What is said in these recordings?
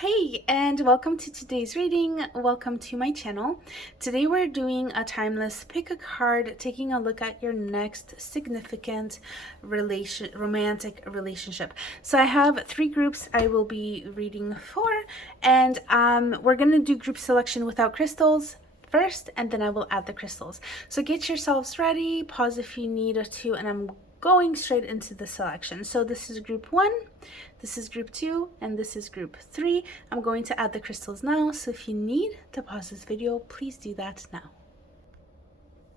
Hey, and welcome to today's reading. Welcome to my channel. Today we're doing a timeless pick a card, taking a look at your next significant romantic relationship. So I have 3 groups I will be reading for, and we're gonna do group selection without crystals first, and then I will add the crystals. So get yourselves ready, pause if you need to, and I'm going straight into the selection. So this is group 1, this is group 2, and this is group 3. I'm going to add the crystals now, so if you need to pause this video, please do that now.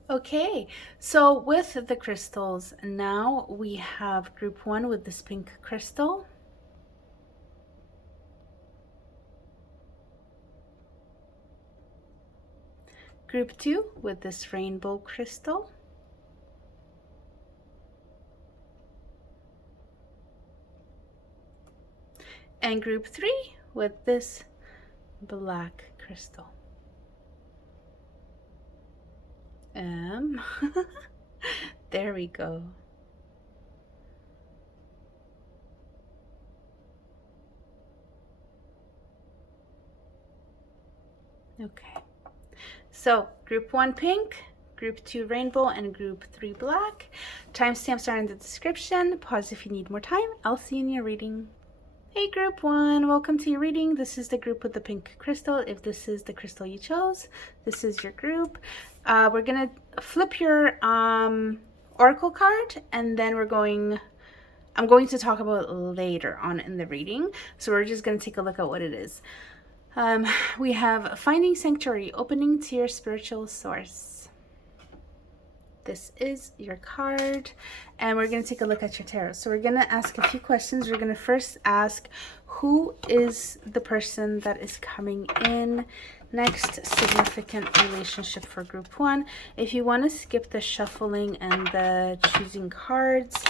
Okay, so with the crystals now, we have group 1 with this pink crystal. Group 2 with this rainbow crystal. And group 3 with this black crystal. There we go. Okay, so group 1 pink, group 2 rainbow, and group 3 black. Timestamps are in the description. Pause if you need more time. I'll see you in your reading. Hey group 1, welcome to your reading. This is the group with the pink crystal. If this is the crystal you chose, this is your group. We're gonna flip your oracle card, and then I'm going to talk about it later on in the reading. So we're just gonna take a look at what it is. We have finding sanctuary, opening to your spiritual source. This is your card, and we're going to take a look at your tarot. So we're going to ask a few questions. We're going to first ask, who is the person that is coming in? Next, significant relationship for group 1. If you want to skip the shuffling and the choosing cards,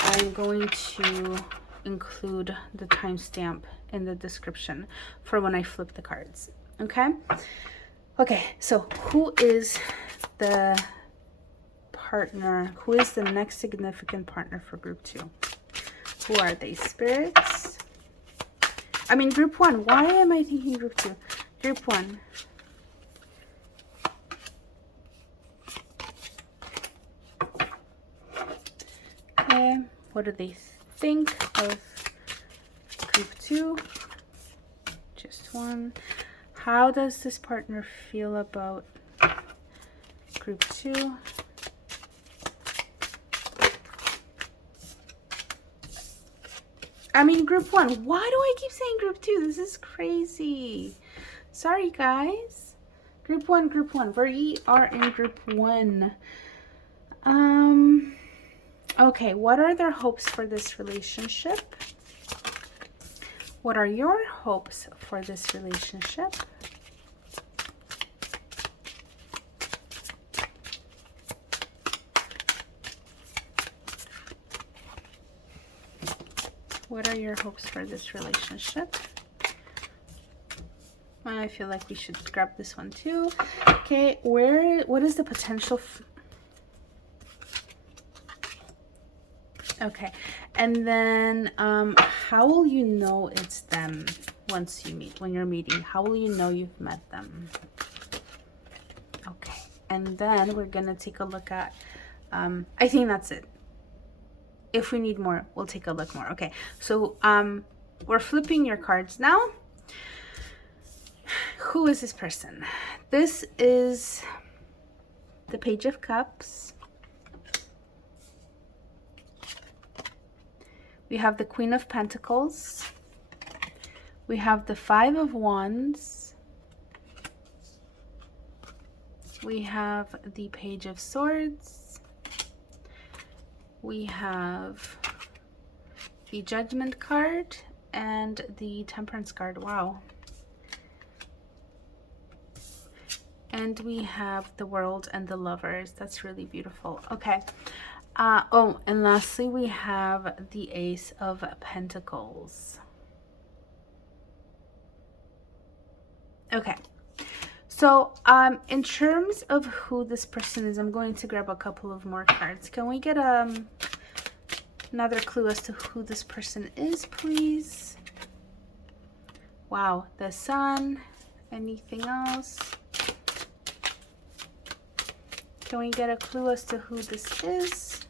I'm going to include the timestamp in the description for when I flip the cards. Okay, so who is the partner? Who is the next significant partner for group 2? Who are they? Spirits? I mean group 1. Why am I thinking group 2? Group 1. Okay, what do they think of group 2? Just 1. How does this partner feel about group 2? I mean group 1. Why do I keep saying group 2? This is crazy. Sorry guys. Group 1. We are in group 1. Okay, what are their hopes for this relationship? What are your hopes for this relationship? What are your hopes for this relationship? I feel like we should grab this one too. Okay, what is the potential? Okay, and then how will you know it's them once you meet, when you're meeting? How will you know you've met them? Okay, and then we're gonna take a look at, I think that's it. If we need more, we'll take a look more. Okay, so we're flipping your cards now. Who is this person? This is the Page of Cups. We have the Queen of Pentacles. We have the 5 of Wands. We have the Page of Swords. We have the Judgment card and the Temperance card. Wow. And we have the World and the Lovers. That's really beautiful. Okay. Oh, and lastly, we have the Ace of Pentacles. Okay. So, in terms of who this person is, I'm going to grab a couple of more cards. Can we get another clue as to who this person is, please? Wow, the sun. Anything else? Can we get a clue as to who this is?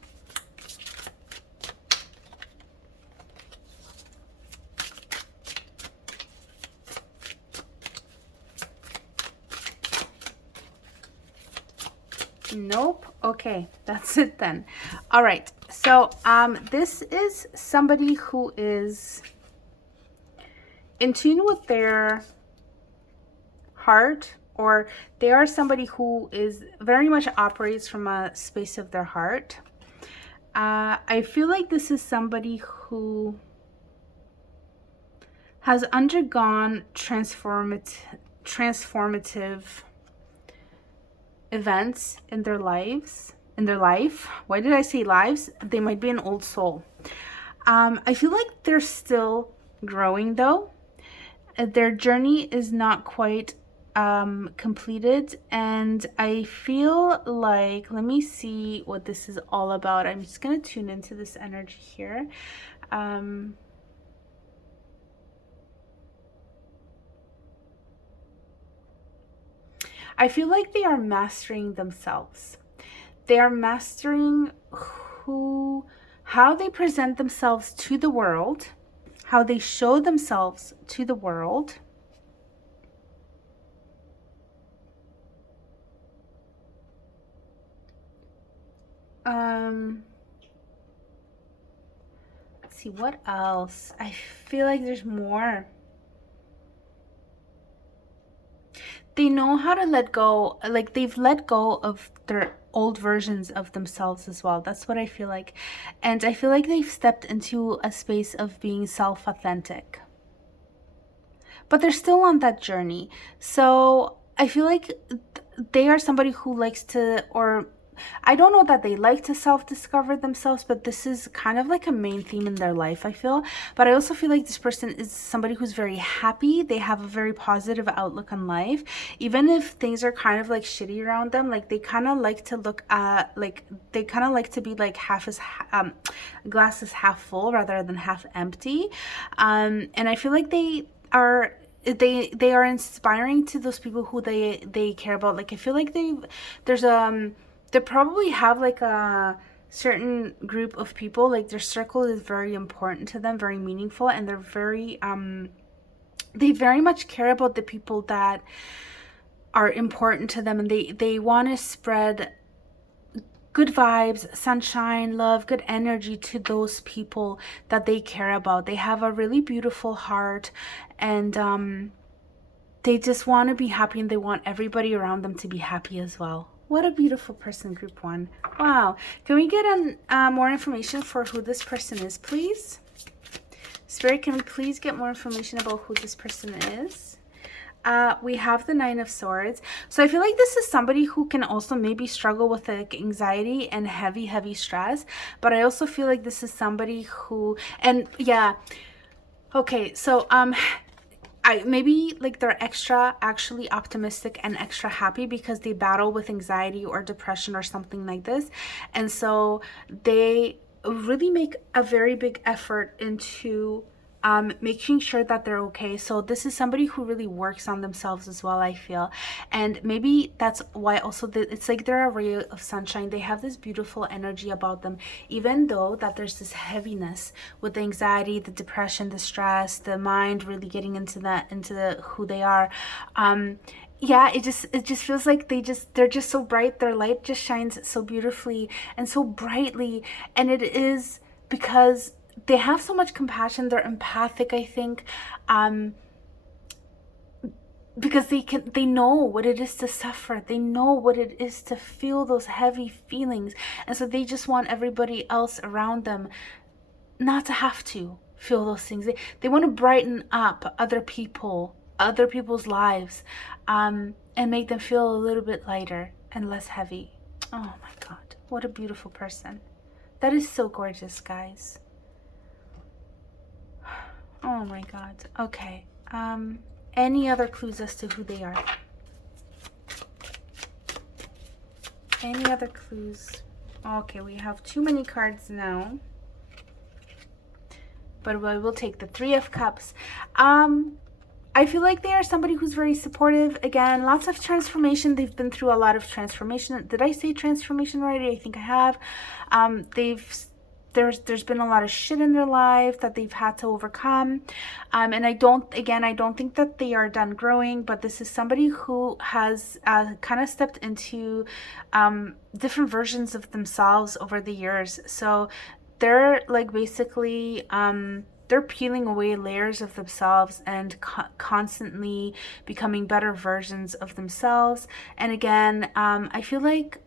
Nope. Okay, that's it then. All right. So this is somebody who is in tune with their heart, or they are somebody who is very much operates from a space of their heart. I feel like this is somebody who has undergone transformative events in their life. Why did I say lives? They might be an old soul. I feel like they're still growing though. Their journey is not quite completed, and I feel like, let me see what this is all about. I'm just gonna tune into this energy here. I feel like they are mastering themselves. They are mastering how they present themselves to the world, how they show themselves to the world. Let's see, what else? I feel like there's more. They know how to let go, like they've let go of their old versions of themselves as well. That's what I feel like. And I feel like they've stepped into a space of being self-authentic. But they're still on that journey. So I feel like they are somebody who likes to, or I don't know that they like to self-discover themselves, but this is kind of like a main theme in their life, I feel. But I also feel like this person is somebody who's very happy. They have a very positive outlook on life. Even if things are kind of like shitty around them, like they kind of like to look at, like they kind of like to be like glass is half full rather than half empty. And I feel like they are inspiring to those people who they care about. Like I feel like they probably have like a certain group of people, like their circle is very important to them, very meaningful, and they're very they very much care about the people that are important to them, and they want to spread good vibes, sunshine, love, good energy to those people that they care about. They have a really beautiful heart, and they just want to be happy, and they want everybody around them to be happy as well. What a beautiful person, group one. Wow. Can we get more information for who this person is, please? Spirit, can we please get more information about who this person is? We have the Nine of Swords. So I feel like this is somebody who can also maybe struggle with like anxiety and heavy stress. But I also feel like this is somebody who, and yeah. Okay, so maybe like they're extra actually optimistic and extra happy because they battle with anxiety or depression or something like this. And so they really make a very big effort into making sure that they're okay. So this is somebody who really works on themselves as well, I feel. And maybe that's why also it's like they're a ray of sunshine. They have this beautiful energy about them, even though that there's this heaviness with the anxiety, the depression, the stress, the mind really getting into who they are. Yeah, it just feels like they're just so bright. Their light just shines so beautifully and so brightly, and it is because they have so much compassion. They're empathic, I think, because they know what it is to suffer. They know what it is to feel those heavy feelings, and so they just want everybody else around them not to have to feel those things. They want to brighten up other people's lives, and make them feel a little bit lighter and less heavy. Oh my God, what a beautiful person. That is so gorgeous, guys. Oh my God. Okay. Any other clues as to who they are? Any other clues? Okay, we have too many cards now. But we will take the Three of Cups. I feel like they are somebody who's very supportive. Again, lots of transformation. They've been through a lot of transformation. Did I say transformation already? I think I have. There's been a lot of shit in their life that they've had to overcome. And I don't think that they are done growing, but this is somebody who has kind of stepped into different versions of themselves over the years. So they're like basically they're peeling away layers of themselves and constantly becoming better versions of themselves. And again, I feel like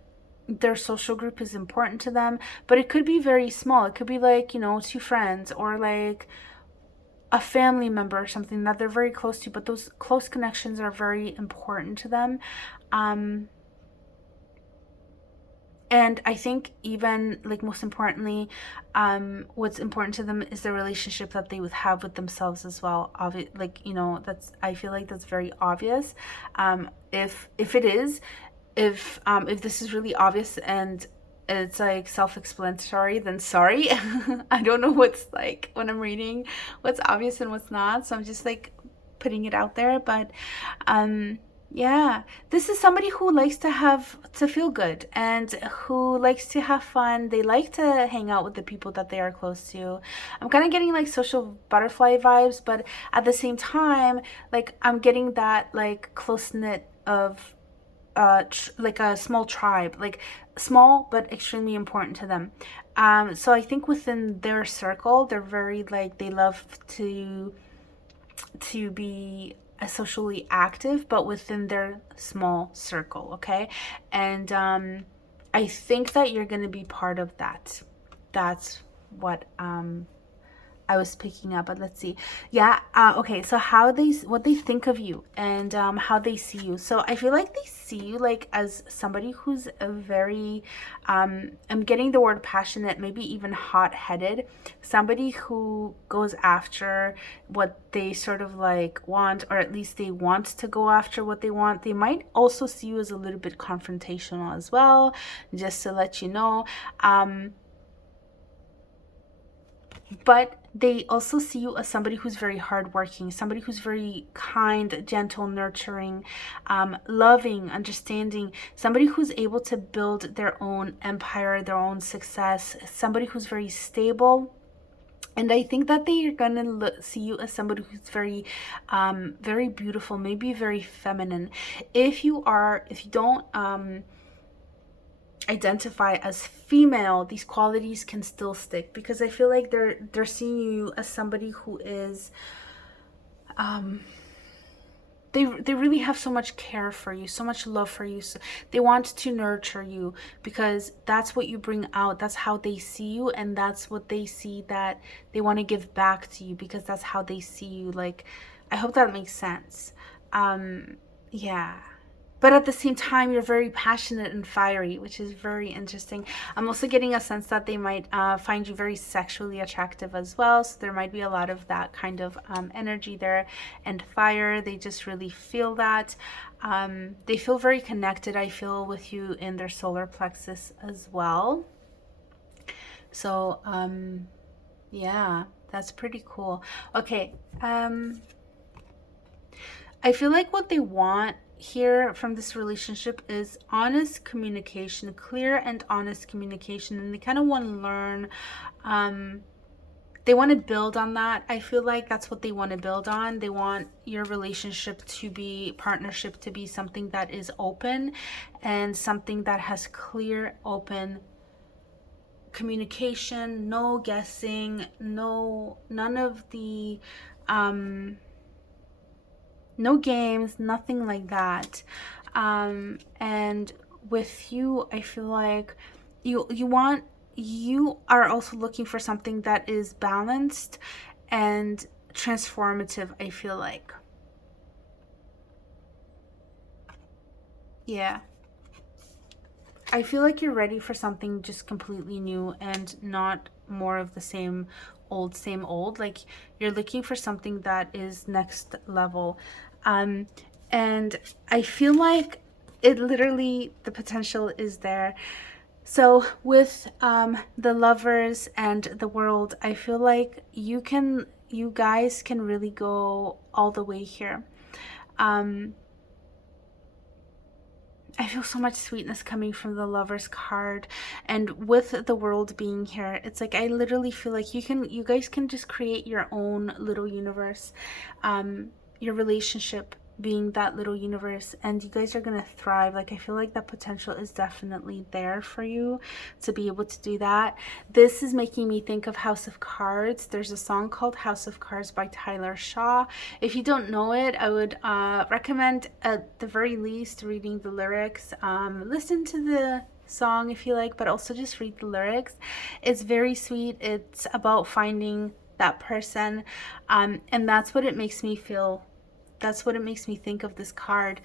their social group is important to them, but it could be very small. It could be like, you know, 2 friends or like a family member or something that they're very close to, but those close connections are very important to them. And I think even like most importantly, what's important to them is the relationship that they would have with themselves as well. Like, you know, I feel like that's very obvious. If it is, if this is really obvious and it's like self-explanatory, then sorry. I don't know what's like when I'm reading what's obvious and what's not. So I'm just like putting it out there. But yeah, this is somebody who likes to feel good and who likes to have fun. They like to hang out with the people that they are close to. I'm kind of getting like social butterfly vibes, but at the same time, like I'm getting that like close-knit of like a small tribe, like small but extremely important to them. So I think within their circle, they're very like, they love to be socially active, but within their small circle, okay? And I think that you're going to be part of that. That's what I was picking up. But let's see. Yeah, okay, so what they think of you and how they see you. So I feel like they see you like as somebody who's a very I'm getting the word passionate, maybe even hot-headed, somebody who goes after what they sort of like want, or at least they want to go after what they want. They might also see you as a little bit confrontational as well, just to let you know. But they also see you as somebody who's very hardworking, somebody who's very kind, gentle, nurturing, loving, understanding, somebody who's able to build their own empire, their own success, somebody who's very stable. And I think that they are going to see you as somebody who's very, very beautiful, maybe very feminine. If you don't identify as female, these qualities can still stick, because I feel like they're seeing you as somebody who is they really have so much care for you, so much love for you. So they want to nurture you because that's what you bring out. That's how they see you, and that's what they see that they want to give back to you, because that's how they see you. Like, I hope that makes sense. Yeah. But at the same time, you're very passionate and fiery, which is very interesting. I'm also getting a sense that they might find you very sexually attractive as well. So there might be a lot of that kind of energy there and fire. They just really feel that. They feel very connected, I feel, with you in their solar plexus as well. So, yeah, that's pretty cool. Okay. I feel like what they want here from this relationship is honest communication, clear and honest communication, and they kind of want to learn, they want to build on that. I feel like that's what they want to build on. They want your relationship to be, partnership to be something that is open and something that has clear, open communication, no guessing, none of the no games, nothing like that. And with you, I feel like you are also looking for something that is balanced and transformative, I feel like. Yeah. I feel like you're ready for something just completely new and not more of the same old. Like, you're looking for something that is next level. And I feel like it literally, the potential is there. So with the Lovers and the World, I feel like you can you guys can really go all the way here. I feel so much sweetness coming from the Lover's card, and with the World being here, it's like I literally feel like you guys can just create your own little universe, your relationship being that little universe, and you guys are gonna thrive. Like, I feel like that potential is definitely there for you to be able to do that. This is making me think of House of Cards. There's a song called House of Cards by Tyler Shaw. If you don't know it, I would recommend at the very least reading the lyrics. Listen to the song if you like, but also just read the lyrics. It's very sweet. It's about finding that person, and that's what it makes me feel. That's what it makes me think of this card.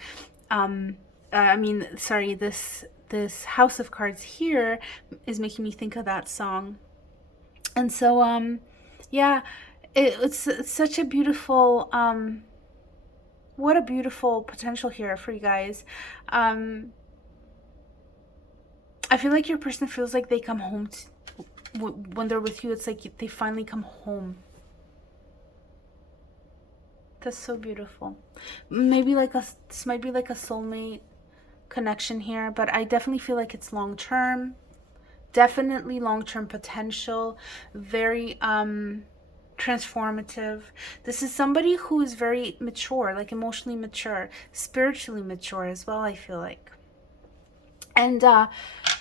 This House of Cards here is making me think of that song. And so, yeah, it's such a beautiful, what a beautiful potential here for you guys. I feel like your person feels like they come home when they're with you. It's like they finally come home. That's so beautiful. Maybe this might be like a soulmate connection here, but I definitely feel like it's long term. Definitely long term potential. Very transformative. This is somebody who is very mature, like emotionally mature, spiritually mature as well, I feel like. And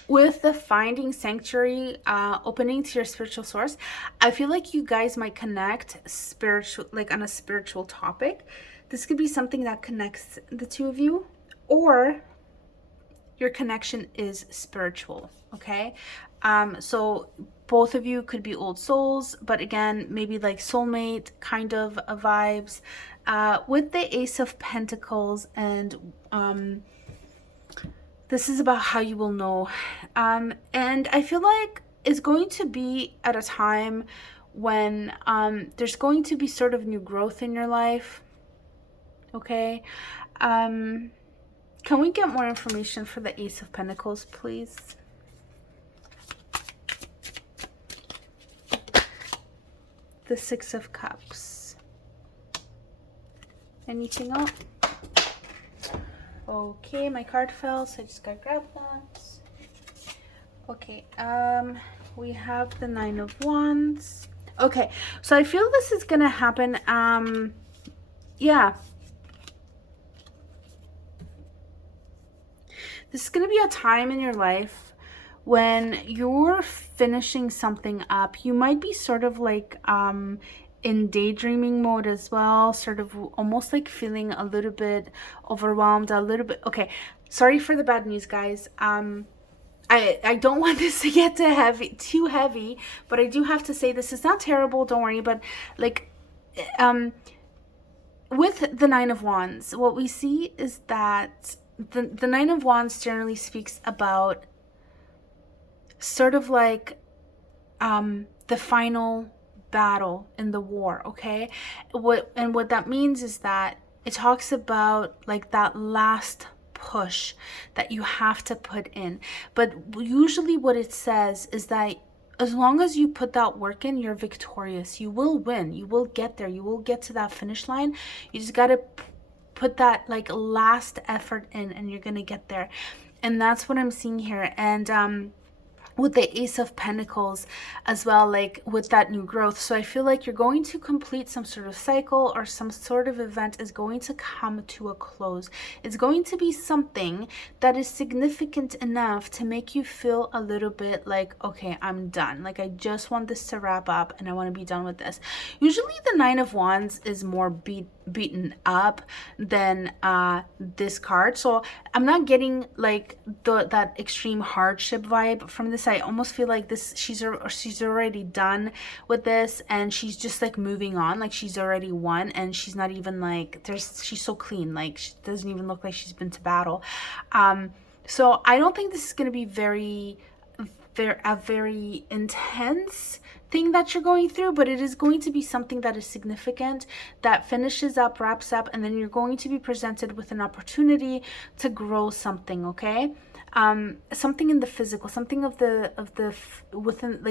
with the finding sanctuary, opening to your spiritual source, I feel like you guys might connect spiritual, like on a spiritual topic. This could be something that connects the two of you, or your connection is spiritual. Okay, so both of you could be old souls, but again, maybe like soulmate kind of vibes. With the Ace of Pentacles, and this is about how you will know. And I feel like it's going to be at a time when there's going to be sort of new growth in your life. Okay. Can we get more information for the Ace of Pentacles, please? The Six of Cups. Anything else? Okay, my card fell, so I just gotta grab that. Okay, we have the Nine of Wands. Okay, so I feel this is gonna happen. Yeah. This is gonna be a time in your life when you're finishing something up. You might be sort of like in daydreaming mode as well, sort of almost like feeling a little bit overwhelmed, a little bit. Okay, sorry for the bad news, guys. I don't want this to get too heavy, but I do have to say this is not terrible, don't worry, but like with the Nine of Wands, what we see is that the Nine of Wands generally speaks about sort of like the final battle in the war. Okay, what that means is that it talks about like that last push that you have to put in, but usually what it says is that as long as you put that work in, you're victorious. You will win. You will get there. You will get to that finish line. You just got to put that like last effort in, and you're gonna get there. And that's what I'm seeing here. And with the Ace of Pentacles as well, like with that new growth. So I feel like you're going to complete some sort of cycle, or some sort of event is going to come to a close. It's going to be something that is significant enough to make you feel a little bit like, okay, I'm done. Like, I just want this to wrap up and I want to be done with this. Usually the Nine of Wands is more beaten up than this card. So I'm not getting like that extreme hardship vibe from this. I almost feel like this she's already done with this, and she's just like moving on, like she's already won, and she's not even like she's so clean, like she doesn't even look like she's been to battle. So I don't think this is going to be a very intense thing that you're going through, but it is going to be something that is significant, that finishes up, wraps up, and then you're going to be presented with an opportunity to grow something. Okay, something in the physical, something within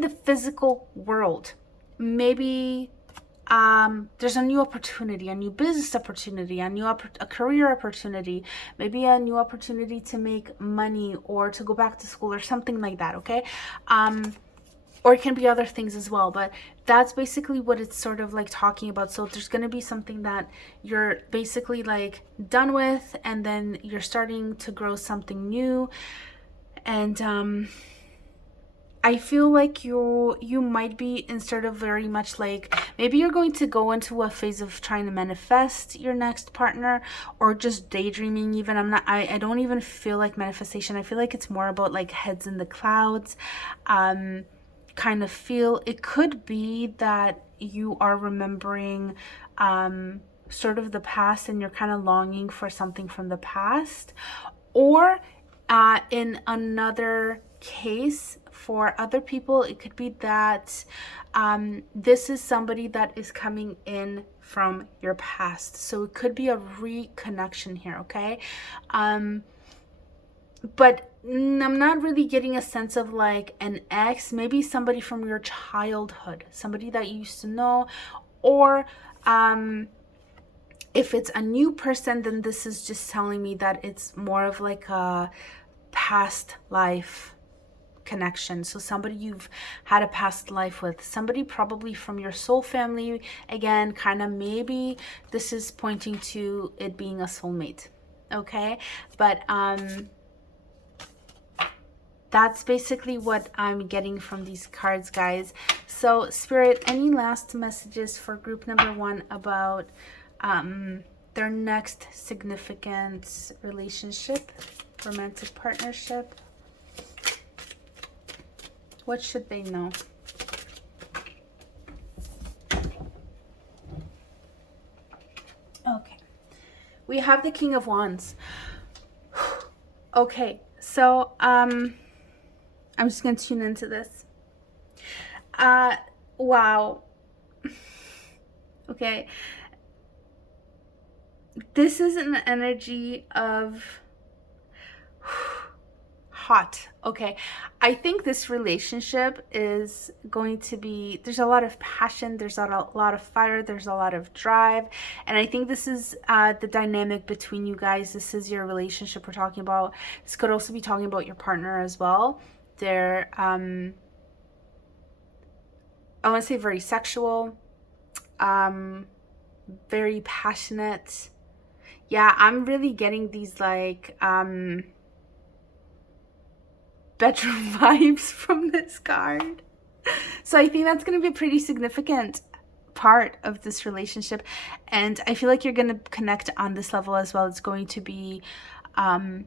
the physical world. maybe there's a new opportunity, a new business opportunity, a career opportunity, maybe a new opportunity to make money or to go back to school or something like that, okay? Or it can be other things as well, but that's basically what it's sort of like talking about. So there's going to be something that you're basically like done with, and then you're starting to grow something new. And I feel like you might be, instead of very much like, maybe you're going to go into a phase of trying to manifest your next partner, or just daydreaming even. I don't even feel like manifestation. I feel like it's more about like heads in the clouds. Kind of feel it could be that you are remembering sort of the past, and you're kind of longing for something from the past. Or in another case, for other people, it could be that this is somebody that is coming in from your past. So it could be a reconnection here, okay? But I'm not really getting a sense of like an ex, maybe somebody from your childhood, somebody that you used to know. Or if it's a new person, then this is just telling me that it's more of like a past life connection. So somebody you've had a past life with, somebody probably from your soul family. Again, kind of maybe this is pointing to it being a soulmate, okay? But that's basically what I'm getting from these cards, guys. So Spirit, any last messages for group number 1 about their next significant relationship, romantic partnership? What should they know? Okay. We have the King of Wands. Okay. So, I'm just going to tune into this. Wow. Okay. This is an energy of hot. Okay. I think this relationship is going to be, there's a lot of passion, there's a lot of fire, there's a lot of drive. And I think this is the dynamic between you guys. This is your relationship we're talking about. This could also be talking about your partner as well. They're, I want to say very sexual, very passionate. Yeah, I'm really getting these like, bedroom vibes from this card. So I think that's going to be a pretty significant part of this relationship. And I feel like you're going to connect on this level as well. It's going to be, and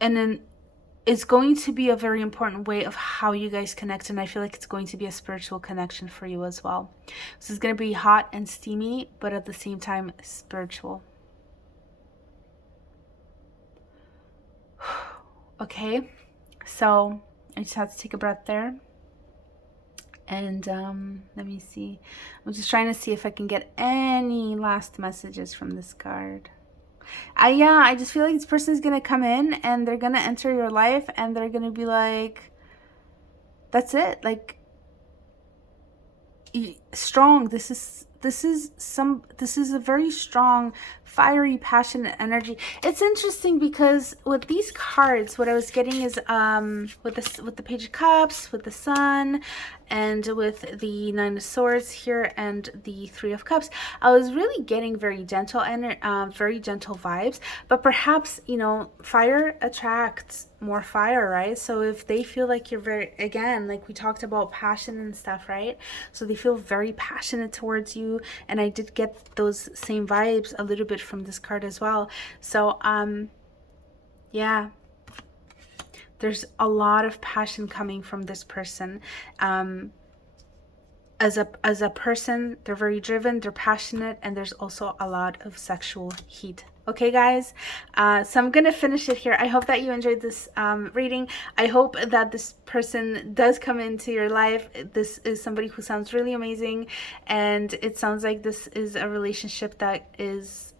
then it's going to be a very important way of how you guys connect. And I feel like it's going to be a spiritual connection for you as well. So it's going to be hot and steamy, but at the same time, spiritual. Okay, so I just have to take a breath there. And let me see. I'm just trying to see if I can get any last messages from this card. Yeah, I just feel like this person is going to come in and they're going to enter your life and they're going to be like, that's it. Like, strong. This is a very strong, fiery, passionate energy. It's interesting because with these cards, what I was getting is with the Page of Cups, with the Sun, and with the Nine of Swords here and the Three of Cups, I was really getting very gentle and very gentle vibes. But perhaps, you know, fire attracts more fire, right? So if they feel like you're very, again, like we talked about passion and stuff, right? So they feel very passionate towards you, and I did get those same vibes a little bit from this card as well. So yeah, there's a lot of passion coming from this person. As a person, they're very driven, they're passionate, and there's also a lot of sexual heat. Okay, guys, so I'm gonna finish it here. I hope that you enjoyed this reading. I hope that this person does come into your life. This is somebody who sounds really amazing, and it sounds like this is a relationship that is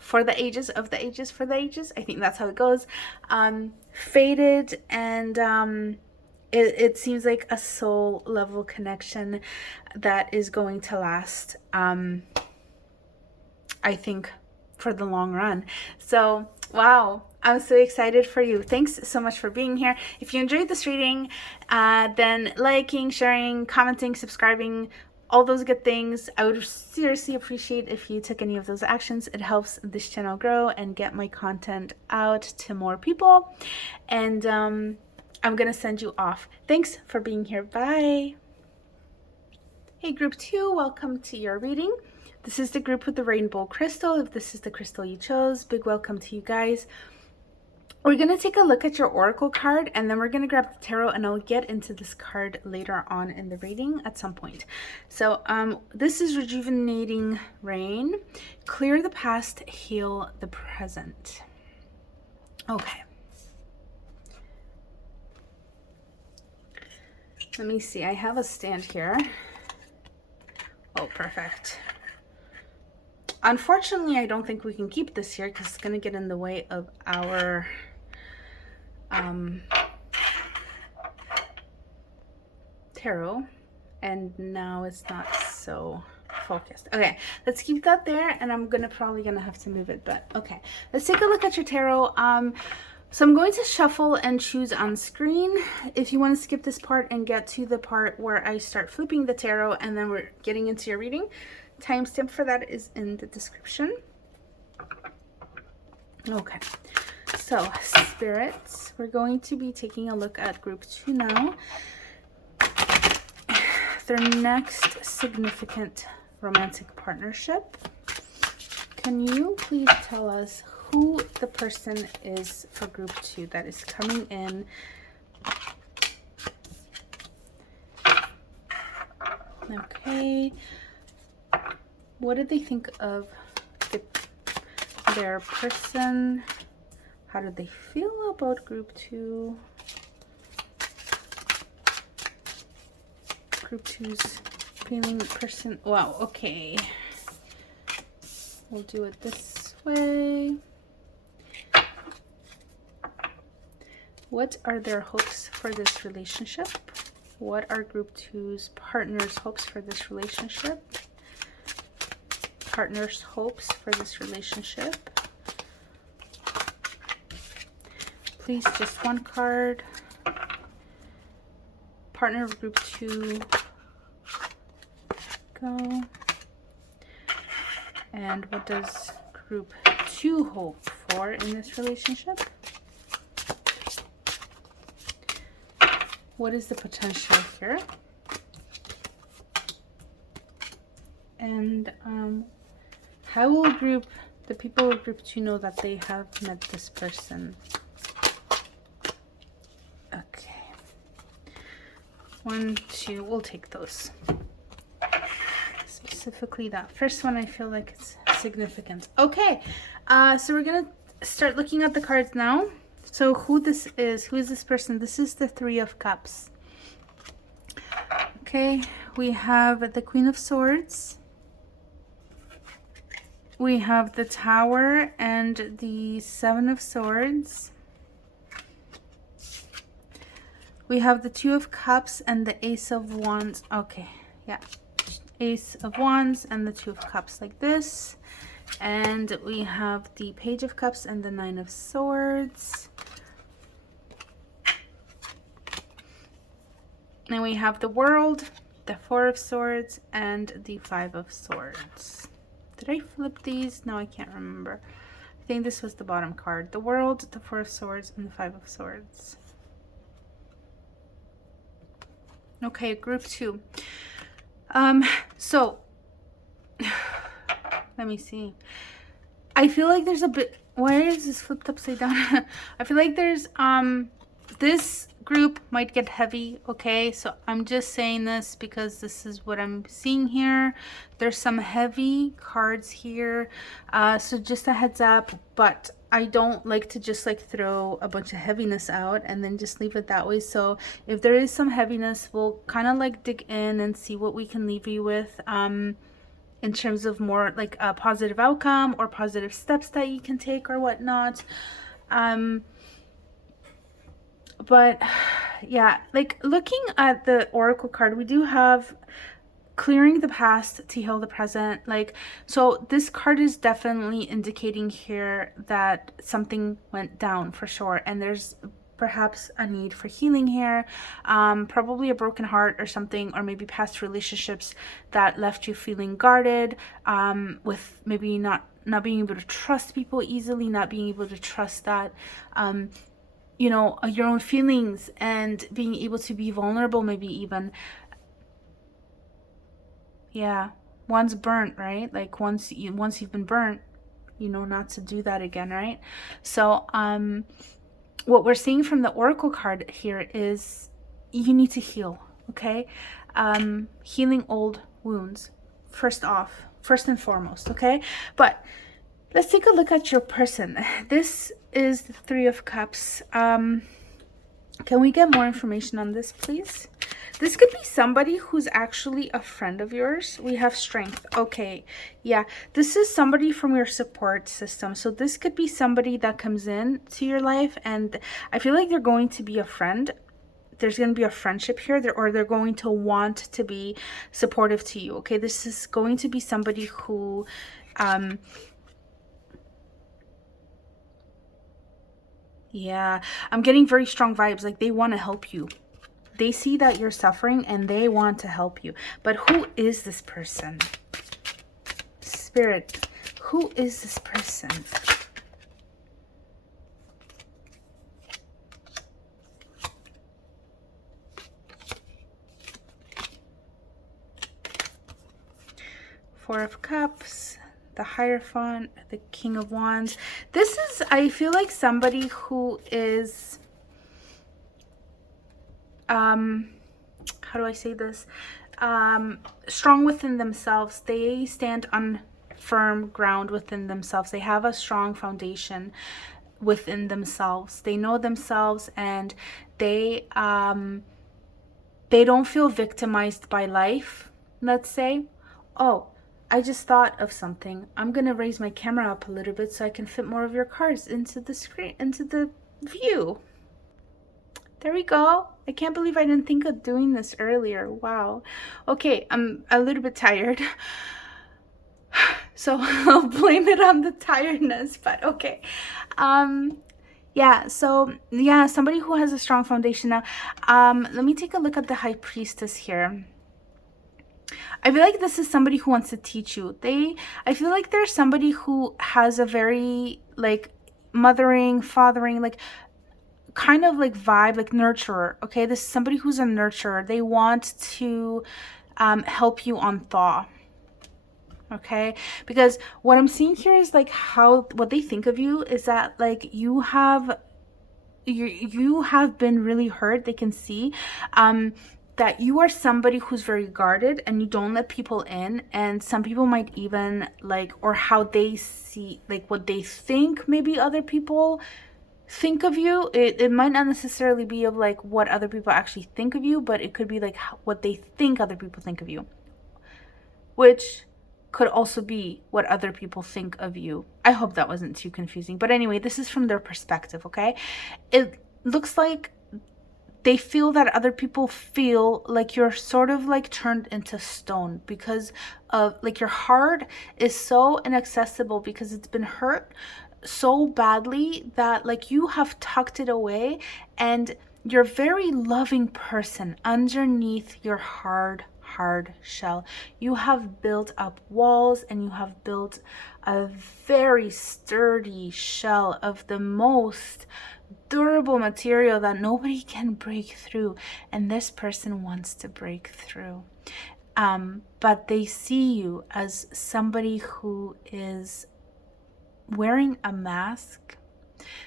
for the ages, of the ages, for the ages. I think that's how it goes. Fated and it seems like a soul level connection that is going to last, I think, for the long run. So, wow, I'm so excited for you. Thanks so much for being here. If you enjoyed this reading, then liking, sharing, commenting, subscribing, all those good things. I would seriously appreciate if you took any of those actions. It helps this channel grow and get my content out to more people. And I'm gonna send you off. Thanks for being here. Bye. Hey, group 2, welcome to your reading. This is the group with the rainbow crystal. If this is the crystal you chose, big welcome to you guys. We're going to take a look at your oracle card, and then we're going to grab the tarot, and I'll get into this card later on in the reading at some point. So this is Rejuvenating Rain. Clear the past, heal the present. Okay. Let me see. I have a stand here. Oh, perfect. Unfortunately, I don't think we can keep this here because it's going to get in the way of our tarot, and now it's not so focused. Okay, let's keep that there, and I'm probably gonna have to move it, but okay. Let's take a look at your tarot. So I'm going to shuffle and choose on screen. If you want to skip this part and get to the part where I start flipping the tarot and then we're getting into your reading, timestamp for that is in the description. Okay, so spirits, we're going to be taking a look at group 2 now. Their next significant romantic partnership. Can you please tell us who the person is for group 2 that is coming in? Okay. What did they think of their person? How did they feel about group 2? Group 2's feeling person. Wow, okay. We'll do it this way. What are their hopes for this relationship? What are group 2's partner's hopes for this relationship? Partner's hopes for this relationship. Please, just one card. Partner of group 2. Go. And what does group 2 hope for in this relationship? What is the potential here? And how will the people of group 2 know that they have met this person? Okay. 1, 2, we'll take those. Specifically that first one, I feel like it's significant. Okay, so we're gonna start looking at the cards now. So who is this person? This is the 3 of Cups. Okay, we have the Queen of Swords. We have the Tower and the 7 of Swords. We have the 2 of Cups and the Ace of Wands. Okay, yeah. Ace of Wands and the 2 of Cups like this. And we have the Page of Cups and the 9 of Swords. And we have the World, the 4 of Swords, and the 5 of Swords. Did I flip these? No, I can't remember. I think this was the bottom card. The World, the 4 of Swords, and the 5 of Swords. Okay, group 2. So let me see. I feel like there's a bit, why is this flipped upside down? I feel like there's this group might get heavy. Okay, so I'm just saying this because this is what I'm seeing here. There's some heavy cards here, so just a heads up. But I don't like to just like throw a bunch of heaviness out and then just leave it that way. So if there is some heaviness, we'll kind of like dig in and see what we can leave you with in terms of more like a positive outcome or positive steps that you can take or whatnot. But Yeah, like looking at the oracle card, we do have clearing the past to heal the present. Like, so this card is definitely indicating here that something went down for sure, and there's perhaps a need for healing here, probably a broken heart or something, or maybe past relationships that left you feeling guarded, with maybe not being able to trust people easily, not being able to trust that you know, your own feelings, and being able to be vulnerable, maybe even. Yeah, once burnt, right? Like once you've been burnt, you know not to do that again, right? So what we're seeing from the oracle card here is you need to heal, okay? Healing old wounds first and foremost, okay? But let's take a look at your person. This is the Three of Cups. Can we get more information on this, please? This could be somebody who's actually a friend of yours. We have strength. Okay, yeah. This is somebody from your support system. So this could be somebody that comes in to your life, and I feel like they're going to be a friend. There's going to be a friendship here, or they're going to want to be supportive to you, okay? This is going to be somebody who... yeah, I'm getting very strong vibes. Like they want to help you. They see that you're suffering and they want to help you. But who is this person? Spirit, who is this person? Four of Cups, the Hierophant, the King of Wands. This is, I feel like somebody who is... how do I say this? Strong within themselves. They stand on firm ground within themselves. They have a strong foundation within themselves. They know themselves, and they don't feel victimized by life, let's say. Oh, I just thought of something. I'm gonna raise my camera up a little bit so I can fit more of your cards into the screen, into the view. There we go. I can't believe I didn't think of doing this earlier. Wow. Okay, I'm a little bit tired. So I'll blame it on the tiredness, but okay. Yeah, so yeah, somebody who has a strong foundation now. Let me take a look at the High Priestess here. I feel like this is somebody who wants to teach you. I feel like there's somebody who has a very like mothering, fathering, like kind of like vibe, like nurturer. Okay, this is somebody who's a nurturer. They want to help you on thaw. Okay, because what I'm seeing here is like what they think of you is that like you have been really hurt. They can see that you are somebody who's very guarded and you don't let people in, and some people might even like, or how they see, like what they think maybe other people think of you. It might not necessarily be of like what other people actually think of you, but it could be like what they think other people think of you, which could also be what other people think of you. I hope that wasn't too confusing, but anyway, this is from their perspective. Okay, it looks like they feel that other people feel like you're sort of like turned into stone because of like your heart is so inaccessible because it's been hurt so badly that like you have tucked it away, and you're a very loving person underneath your hard shell. You have built up walls, and you have built a very sturdy shell of the most durable material that nobody can break through, and this person wants to break through. But they see you as somebody who is wearing a mask,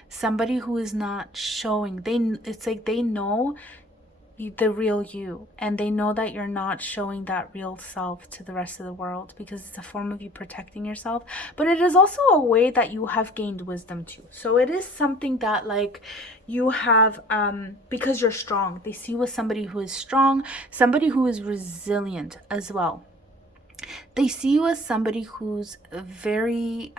somebody who is not showing. It's like they know the real you, and they know that you're not showing that real self to the rest of the world because it's a form of you protecting yourself, but it is also a way that you have gained wisdom too. So it is something that like you have because you're strong. They see you as somebody who is strong, somebody who is resilient as well. They see you as somebody who's very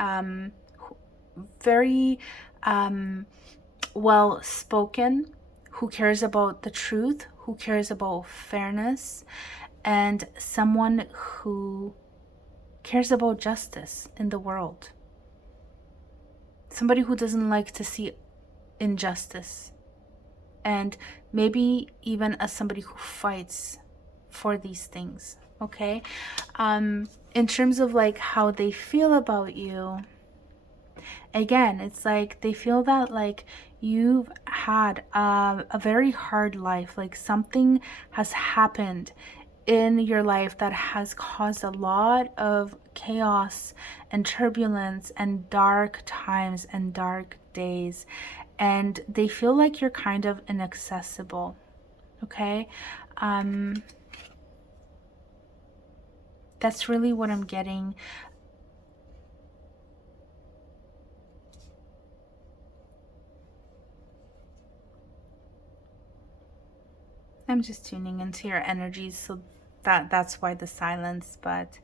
well spoken, who cares about the truth, who cares about fairness, and someone who cares about justice in the world. Somebody who doesn't like to see injustice. And maybe even as somebody who fights for these things, okay? In terms of like how they feel about you, again, it's like they feel that like you've had a very hard life, like something has happened in your life that has caused a lot of chaos and turbulence and dark times and dark days, and they feel like you're kind of inaccessible, okay? That's really what I'm getting. I'm just tuning into your energies, so that's why the silence. But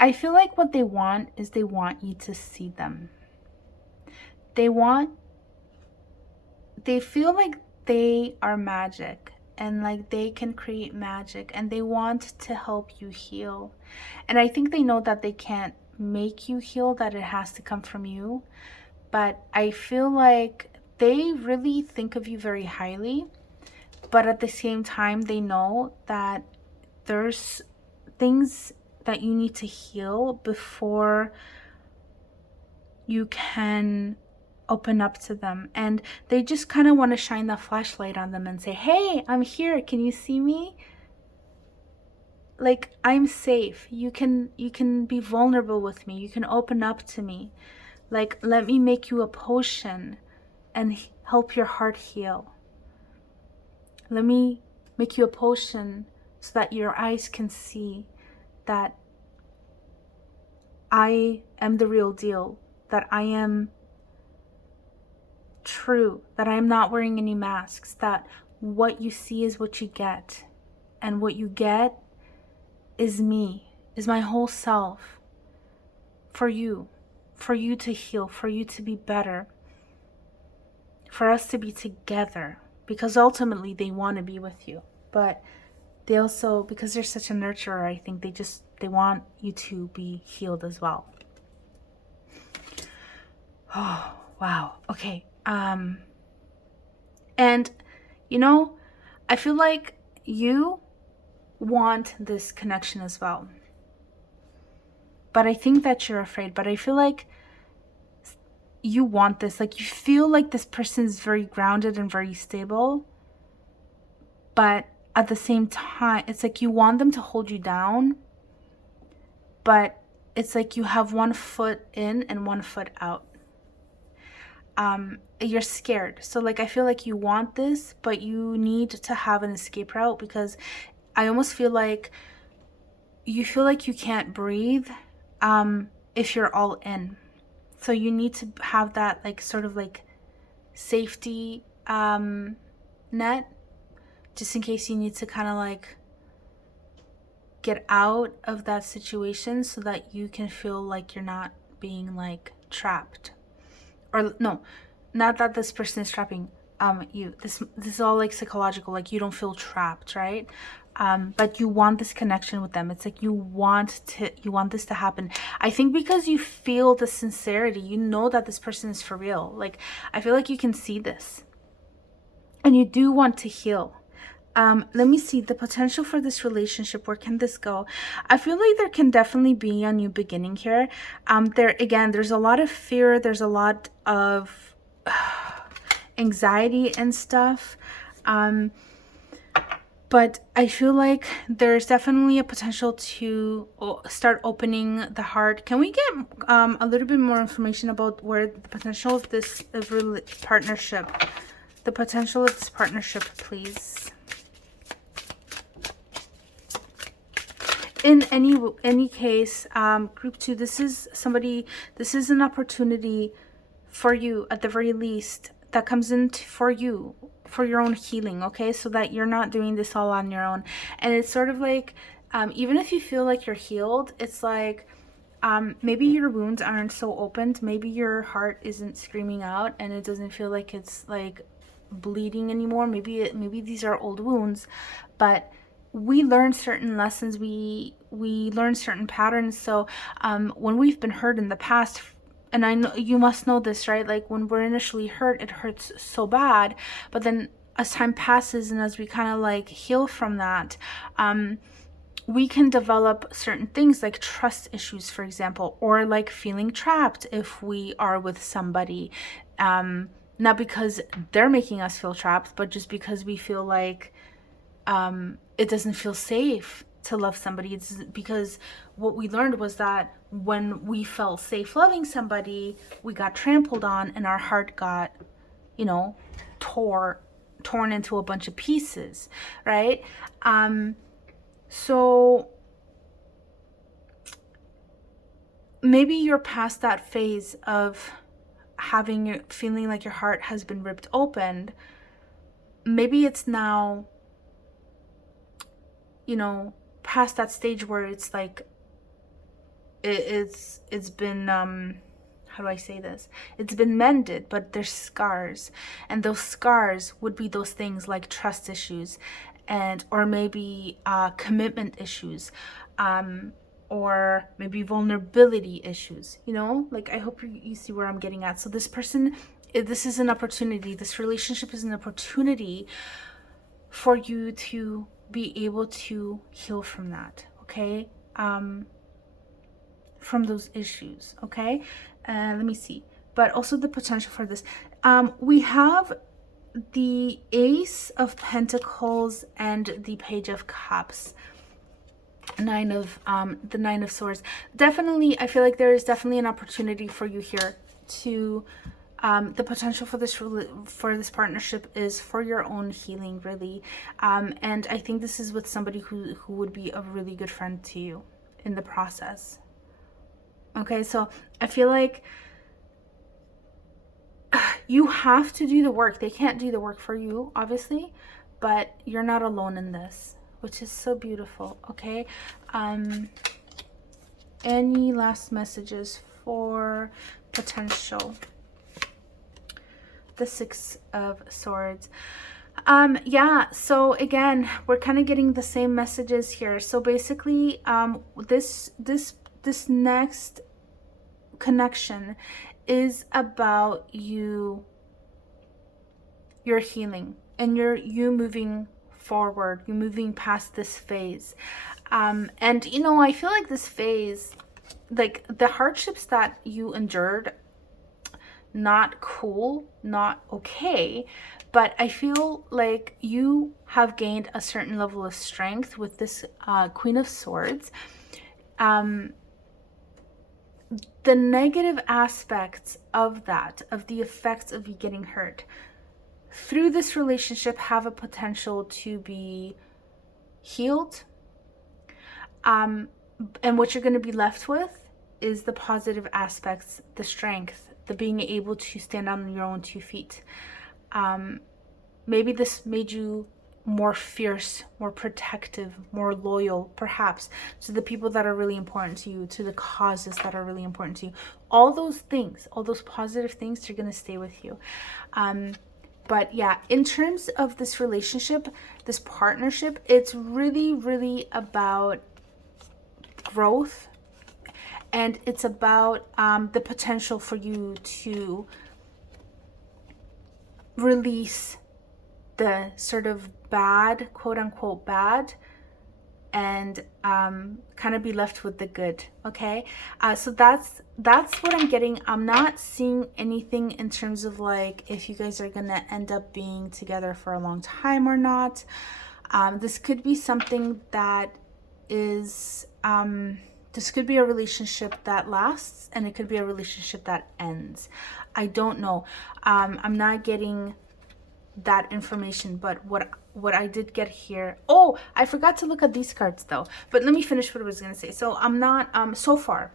I feel like what they want is they want you to see them. They feel like they are magic, and like they can create magic, and they want to help you heal. And I think they know that they can't make you heal, that it has to come from you. But I feel like they really think of you very highly, but at the same time they know that there's things that you need to heal before you can open up to them. And they just kind of want to shine that flashlight on them and say, hey, I'm here, can you see me? Like, I'm safe. You can be vulnerable with me. You can open up to me. Like, let me make you a potion and help your heart heal. Let me make you a potion so that your eyes can see that I am the real deal, that I am true, that I am not wearing any masks, that what you see is what you get, and what you get is me, is my whole self, for you to heal, for you to be better, for us to be together, because ultimately they want to be with you. But they also, because they're such a nurturer, I think they want you to be healed as well. Oh, wow. Okay. And you know, I feel like you want this connection as well. But I think that you're afraid. But I feel like you want this. Like, you feel like this person is very grounded and very stable. But at the same time, it's like you want them to hold you down. But it's like you have one foot in and one foot out. You're scared. So like, I feel like you want this, but you need to have an escape route, because I almost feel like you can't breathe if you're all in. So you need to have that like sort of like safety net, just in case you need to kind of like get out of that situation, so that you can feel like you're not being like trapped. Or no, not that this person is trapping you. This is all like psychological, like you don't feel trapped, right? But you want this connection with them. It's like you want this to happen. I think because you feel the sincerity, you know that this person is for real. Like, I feel like you can see this, and you do want to heal. Let me see the potential for this relationship. Where can this go? I feel like there can definitely be a new beginning here. There's a lot of fear. There's a lot of anxiety and stuff. But I feel like there's definitely a potential to start opening the heart. Can we get a little bit more information about where the potential of this partnership, please? In any case, group 2, this is an opportunity for you at the very least that comes in for you, for your own healing, okay? So that you're not doing this all on your own. And it's sort of like, even if you feel like you're healed, it's like Maybe your wounds aren't so opened. Maybe your heart isn't screaming out and it doesn't feel like it's like bleeding anymore. Maybe these are old wounds, but we learn certain lessons. We learn certain patterns. So when we've been hurt in the past, and I know you must know this, right? Like when we're initially hurt, it hurts so bad, but then as time passes and as we kind of like heal from that, we can develop certain things like trust issues, for example, or like feeling trapped if we are with somebody. Not because they're making us feel trapped, but just because we feel like it doesn't feel safe to love somebody. It's because what we learned was that when we felt safe loving somebody, we got trampled on and our heart got, you know, torn into a bunch of pieces, right? So maybe you're past that phase of feeling like your heart has been ripped open. Maybe it's now, you know, past that stage where it's like it's been how do I say this? It's been mended, but there's scars, and those scars would be those things like trust issues, and or maybe commitment issues, or maybe vulnerability issues. You know, like I hope you see where I'm getting at. So this is an opportunity. This relationship is an opportunity for you to be able to heal from that. Okay. From those issues. Okay. Let me see. But also the potential for this. We have the Ace of Pentacles and the Page of Cups. The Nine of Swords. Definitely, I feel like there is definitely an opportunity for you here to the potential for this partnership is for your own healing, really. And I think this is with somebody who would be a really good friend to you in the process. Okay, so I feel like you have to do the work. They can't do the work for you, obviously, but you're not alone in this, which is so beautiful. Okay. Any last messages for potential? The Six of Swords. Yeah, so again, we're kind of getting the same messages here. So basically, this next connection is about your healing and you moving forward, you moving past this phase. And you know, I feel like this phase, like the hardships that you endured, not cool, not okay, but I feel like you have gained a certain level of strength with this Queen of Swords. The negative aspects of that, of the effects of you getting hurt through this relationship, have a potential to be healed. And what you're going to be left with is the positive aspects, the strength, the being able to stand on your own 2 feet. Maybe this made you more fierce, more protective, more loyal, perhaps, to the people that are really important to you, to the causes that are really important to you. All those things, all those positive things are going to stay with you. But yeah, in terms of this relationship, this partnership, it's really, really about growth, and it's about the potential for you to release the sort of bad, quote unquote bad, and kind of be left with the good. Okay, so that's what I'm getting. I'm not seeing anything in terms of like if you guys are gonna end up being together for a long time or not. This could be something that is this could be a relationship that lasts, and it could be a relationship that ends. I don't know. I'm not getting that information, but what I did get here, oh, I forgot to look at these cards though, but let me finish what I was gonna say. So I'm not so far,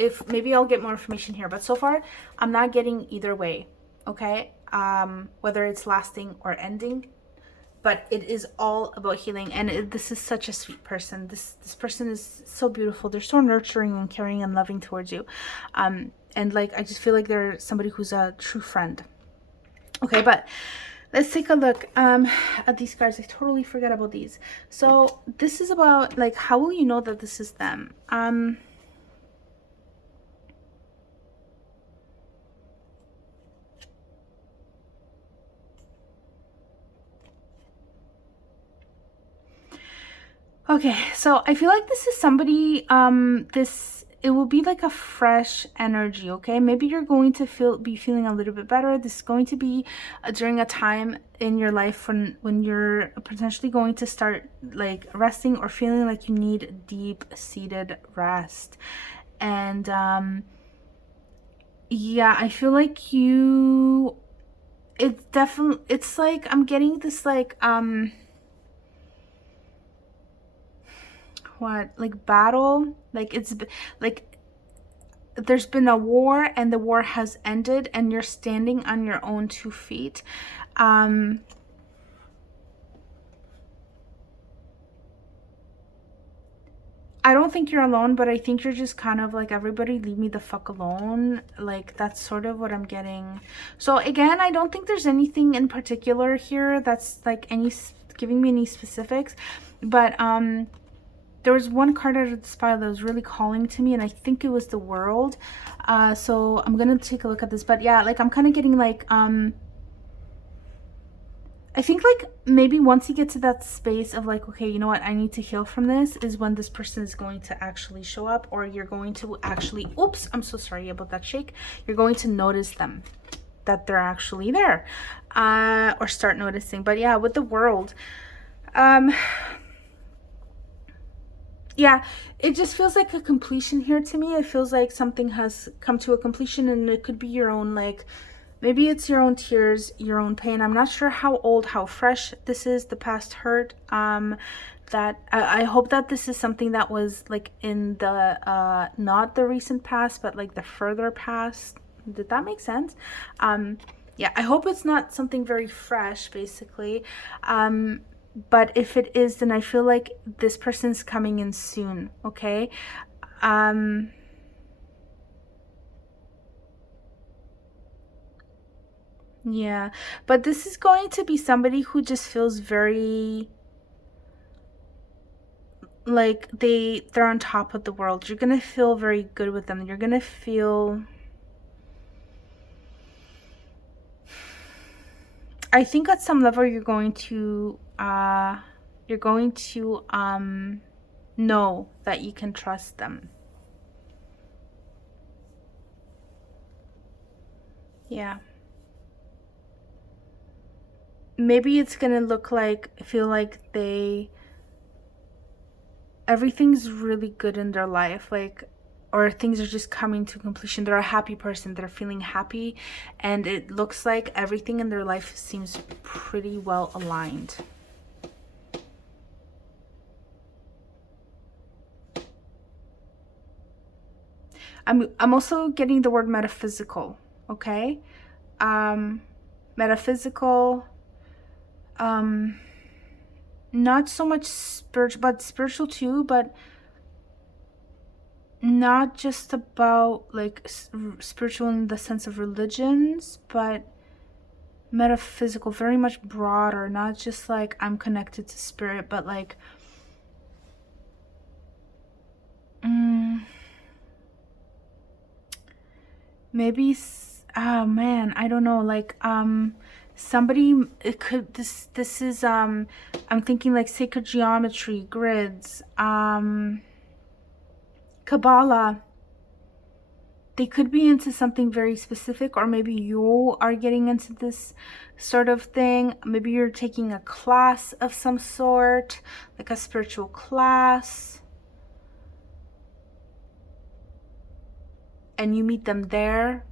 if maybe I'll get more information here, but so far I'm not getting either way. Okay, whether it's lasting or ending, but it is all about healing. And this is such a sweet person. This person is so beautiful. They're so nurturing and caring and loving towards you. And like, I just feel like they're somebody who's a true friend. Okay, but let's take a look at these cards. I totally forget about these. So this is about, like, how will you know that this is them? Okay, so I feel like this is somebody, it will be like a fresh energy, okay? Maybe you're going to be feeling a little bit better. This is going to be during a time in your life when you're potentially going to start like resting or feeling like you need deep-seated rest. And yeah, I feel like it's like I'm getting this like like battle, like it's like there's been a war and the war has ended and you're standing on your own 2 feet. I don't think you're alone, but I think you're just kind of like, everybody leave me the fuck alone. Like, that's sort of what I'm getting. So again, I don't think there's anything in particular here that's like giving me any specifics, but there was one card out of the spiral that was really calling to me, and I think it was the World. So I'm gonna take a look at this. But yeah, like I'm kind of getting like I think like maybe once you get to that space of like, okay, you know what, I need to heal from this, is when this person is going to actually show up, or you're going to actually, oops, I'm so sorry about that shake. You're going to notice them, that they're actually there, or start noticing. But yeah, with the World, yeah, it just feels like a completion here to me. It feels like something has come to a completion, and it could be your own, like, maybe it's your own tears, your own pain. I'm not sure how old, how fresh this is, the past hurt. That I hope that this is something that was like in the not the recent past, but like the further past. Did that make sense? Yeah, I hope it's not something very fresh, basically. But if it is, then I feel like this person's coming in soon, okay? Yeah, but this is going to be somebody who just feels very like they're on top of the world. You're gonna feel very good with them. You're gonna feel, I think at some level you're going to know that you can trust them. Yeah. Maybe it's gonna feel like everything's really good in their life, like, or things are just coming to completion. They're a happy person, they're feeling happy, and it looks like everything in their life seems pretty well aligned. I'm also getting the word metaphysical, okay? Metaphysical, not so much spiritual, but spiritual too, but not just about like spiritual in the sense of religions, but metaphysical, very much broader, not just like I'm connected to spirit, but like maybe, oh man, I don't know, like somebody, it could, this is I'm thinking like sacred geometry, grids, Kabbalah. They could be into something very specific, or maybe you are getting into this sort of thing. Maybe you're taking a class of some sort, like a spiritual class, and you meet them there.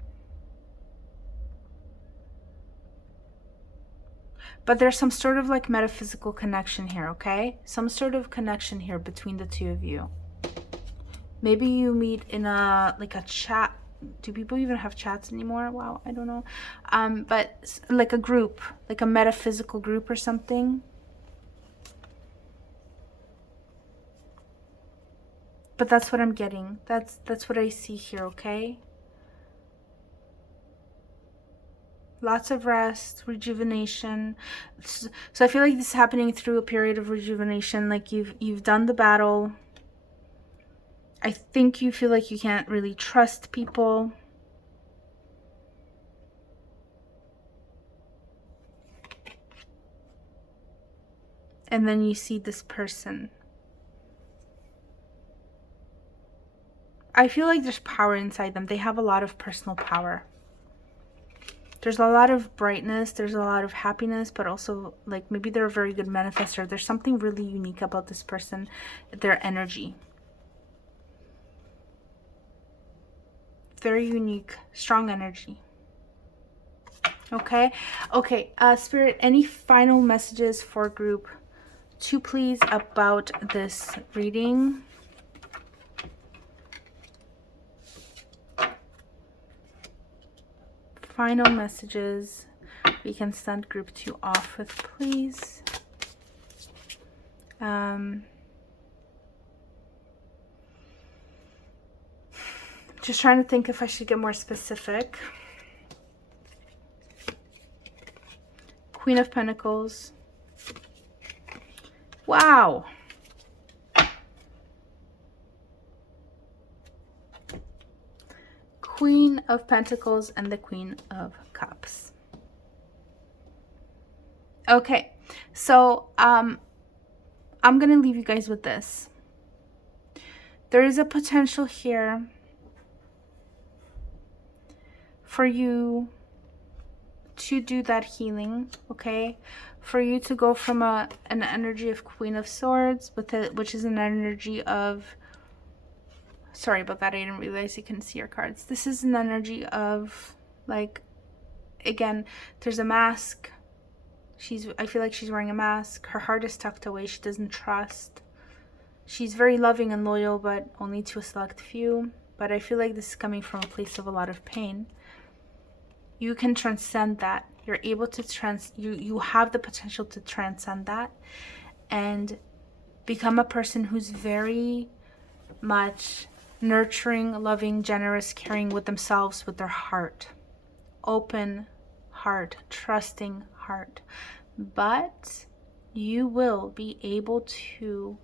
But there's some sort of like metaphysical connection here, okay? Some sort of connection here between the two of you. Maybe you meet in a chat. Do people even have chats anymore? Wow, I don't know. But like a group, like a metaphysical group or something. But that's what I'm getting. That's what I see here, okay? Lots of rest, rejuvenation. So I feel like this is happening through a period of rejuvenation. Like you've done the battle. I think you feel like you can't really trust people. And then you see this person. I feel like there's power inside them. They have a lot of personal power. There's a lot of brightness. There's a lot of happiness, but also like maybe they're a very good manifester. There's something really unique about this person, their energy. Very unique, strong energy. Okay. Spirit, any final messages for group 2, please, about this reading? Final messages we can send group 2 off with, please. Just trying to think if I should get more specific. Queen of Pentacles. Wow. Queen of Pentacles and the Queen of Cups. Okay, so I'm going to leave you guys with this. There is a potential here for you to do that healing, okay? For you to go from an energy of Queen of Swords, which is an energy of... Sorry about that, I didn't realize you can see your cards. This is an energy of, like, again, there's a mask. I feel like she's wearing a mask. Her heart is tucked away. She doesn't trust. She's very loving and loyal, but only to a select few. But I feel like this is coming from a place of a lot of pain. You can transcend that. You're able to you have the potential to transcend that and become a person who's very much nurturing, loving, generous, caring with themselves, with their heart. Open heart, trusting heart. But you will be able to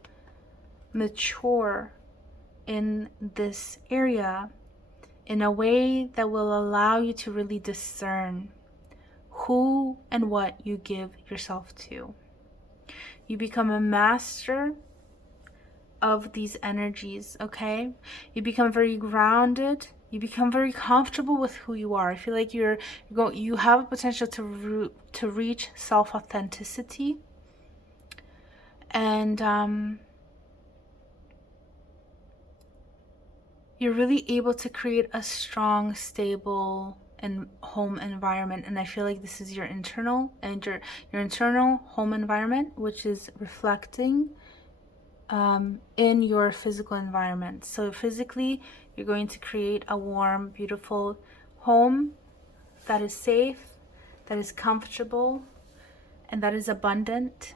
mature in this area in a way that will allow you to really discern who and what you give yourself to. You become a master of these energies, okay? You become very grounded. You become very comfortable with who you are. I feel like you have a potential to reach self-authenticity, and you're really able to create a strong, stable and home environment. And I feel like this is your internal home environment, which is reflecting in your physical environment. So physically, you're going to create a warm, beautiful home that is safe, that is comfortable, and that is abundant.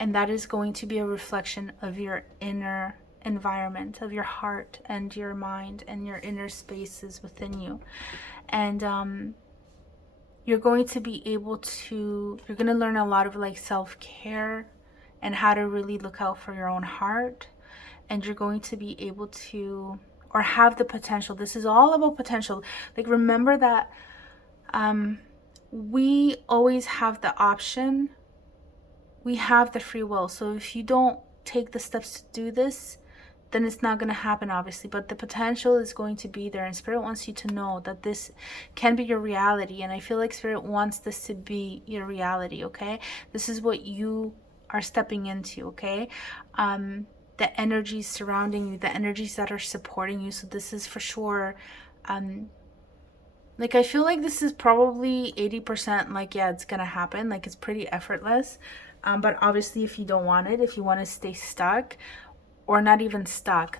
And that is going to be a reflection of your inner environment, of your heart and your mind and your inner spaces within you. And you're going to be able to, you're going to learn a lot of like self-care and how to really look out for your own heart. And you're going to be able to, or have the potential. This is all about potential. Like, remember that we always have the option. We have the free will. So if you don't take the steps to do this, then it's not going to happen, obviously. But the potential is going to be there. And Spirit wants you to know that this can be your reality. And I feel like Spirit wants this to be your reality, okay? This is what you are stepping into, okay? The energies surrounding you, the energies that are supporting you. So this is for sure, like, I feel like this is probably 80% like, yeah, it's gonna happen. Like, it's pretty effortless. But obviously, if you don't want it, if you want to stay stuck, or not even stuck,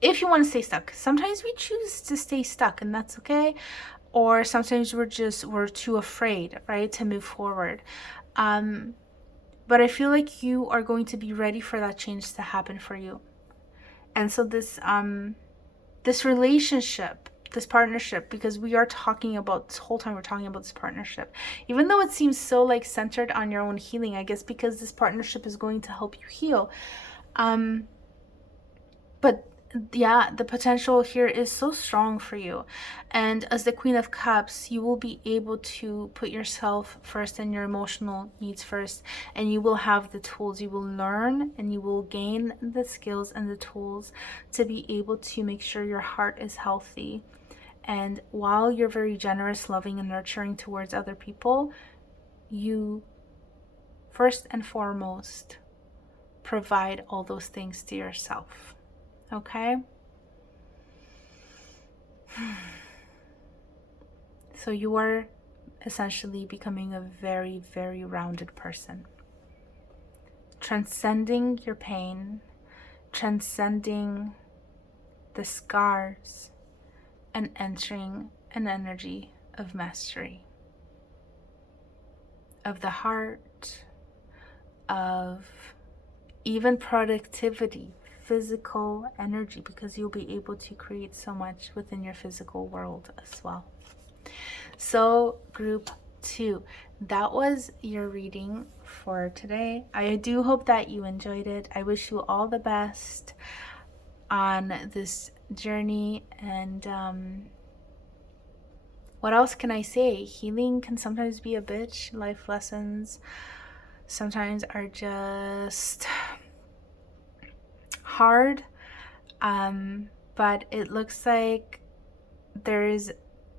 if you want to stay stuck, sometimes we choose to stay stuck, and that's okay. Or sometimes we're too afraid, right, to move forward. But I feel like you are going to be ready for that change to happen for you. And so this relationship, this partnership, because we are talking about, this whole time we're talking about this partnership, even though it seems so like centered on your own healing, I guess because this partnership is going to help you heal. But yeah, the potential here is so strong for you. And as the Queen of Cups, you will be able to put yourself first and your emotional needs first, and you will have the tools, you will learn and you will gain the skills and the tools to be able to make sure your heart is healthy. And while you're very generous, loving, and nurturing towards other people, you first and foremost provide all those things to yourself. Okay? So you are essentially becoming a very, very rounded person. Transcending your pain, transcending the scars, and entering an energy of mastery. Of the heart, of even productivity, physical energy, because you'll be able to create so much within your physical world as well. So group 2, that was your reading for today. I do hope that you enjoyed it. I wish you all the best on this journey, and what else can I say? Healing can sometimes be a bitch. Life lessons sometimes are just hard, but it looks like there's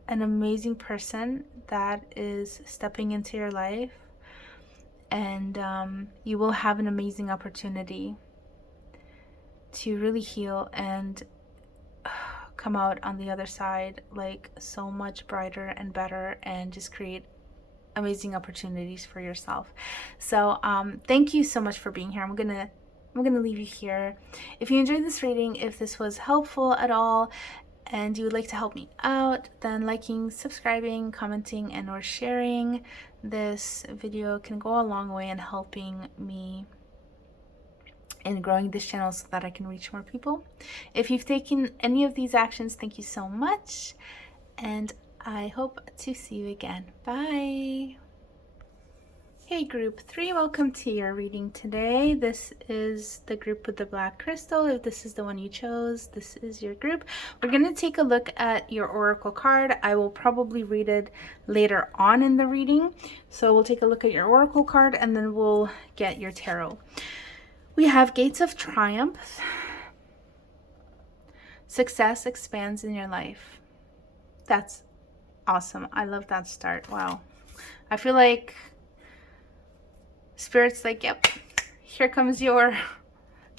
an amazing person that is stepping into your life, and you will have an amazing opportunity to really heal and come out on the other side like so much brighter and better, and just create amazing opportunities for yourself. So thank you so much for being here. I'm gonna leave you here. If you enjoyed this reading, if this was helpful at all, and you would like to help me out, then liking, subscribing, commenting, and or sharing this video can go a long way in helping me in growing this channel so that I can reach more people. If you've taken any of these actions, thank you so much, and I hope to see you again. Bye. Hey group 3, welcome to your reading today. This is the group with the black crystal. If this is the one you chose, this is your group. We're going to take a look at your oracle card. I will probably read it later on in the reading. So we'll take a look at your oracle card and then we'll get your tarot. We have Gates of Triumph. Success expands in your life. That's awesome. I love that start. Wow. I feel like Spirit's like, yep, here comes your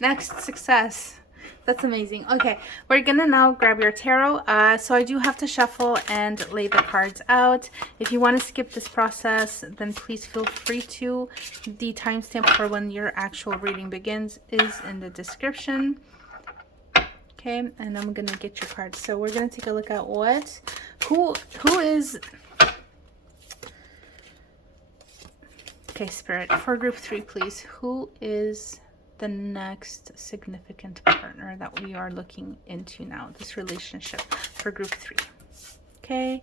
next success. That's amazing. Okay, we're gonna now grab your tarot. So I do have to shuffle and lay the cards out. If you want to skip this process, then please feel free to. The timestamp for when your actual reading begins is in the description. Okay, and I'm gonna get your cards. So we're gonna take a look at who is. Okay, Spirit, for group 3, please. Who is the next significant partner that we are looking into now? This relationship for group 3. Okay,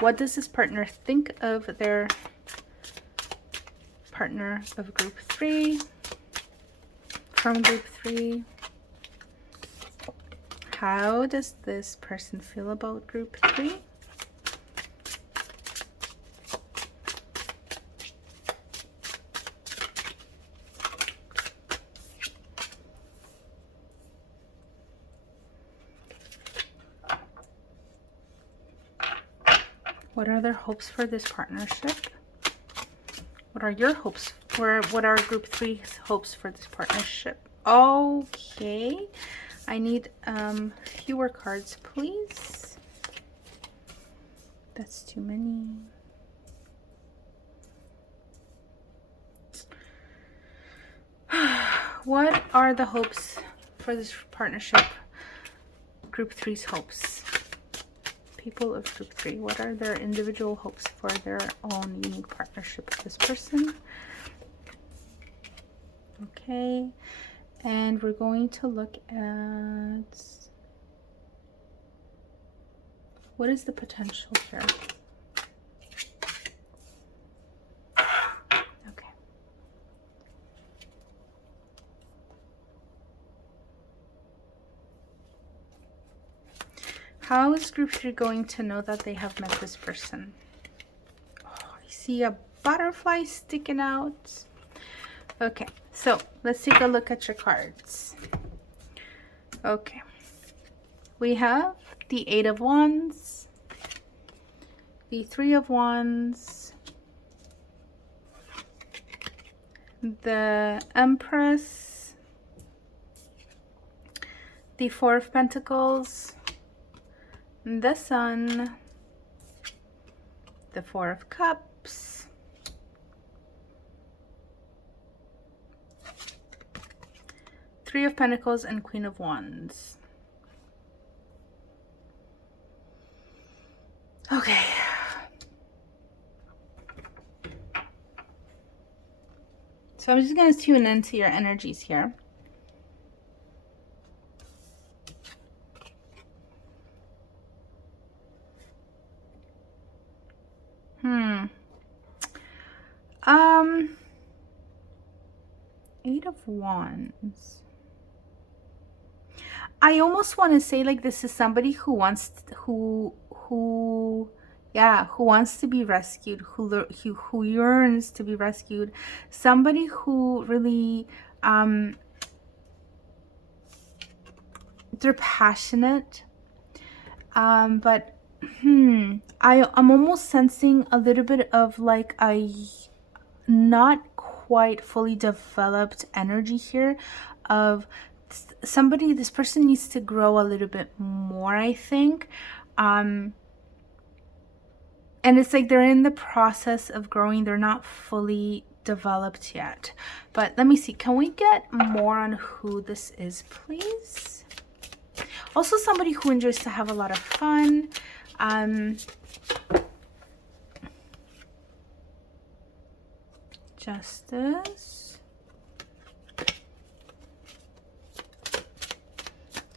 what does this partner think of their partner of group 3? From group 3. How does this person feel about group 3? What are their hopes for this partnership? What are your hopes? What are group 3's hopes for this partnership? Okay. I need fewer cards, please. That's too many. What are the hopes for this partnership? Group 3's hopes. People of group 3, what are their individual hopes for their own unique partnership with this person? Okay, And we're going to look at what is the potential here. Okay. How is group 3 going to know that they have met this person? Oh, I see a butterfly sticking out. Okay, so let's take a look at your cards. Okay, we have the 8 of Wands, the 3 of Wands, the Empress, the 4 of Pentacles, the Sun, the 4 of Cups, Three of Pentacles, and Queen of Wands. Okay. So I'm just going to tune into your energies here. Eight of Wands. I almost want to say like this is somebody who wants who wants to be rescued, who yearns to be rescued, somebody who really they're passionate, but I'm almost sensing a little bit of like a not quite fully developed energy here of somebody. This person needs to grow a little bit more, I think, and it's like they're in the process of growing. They're not fully developed yet. But let me see, can we get more on who this is, please? Also somebody who enjoys to have a lot of fun. Justice.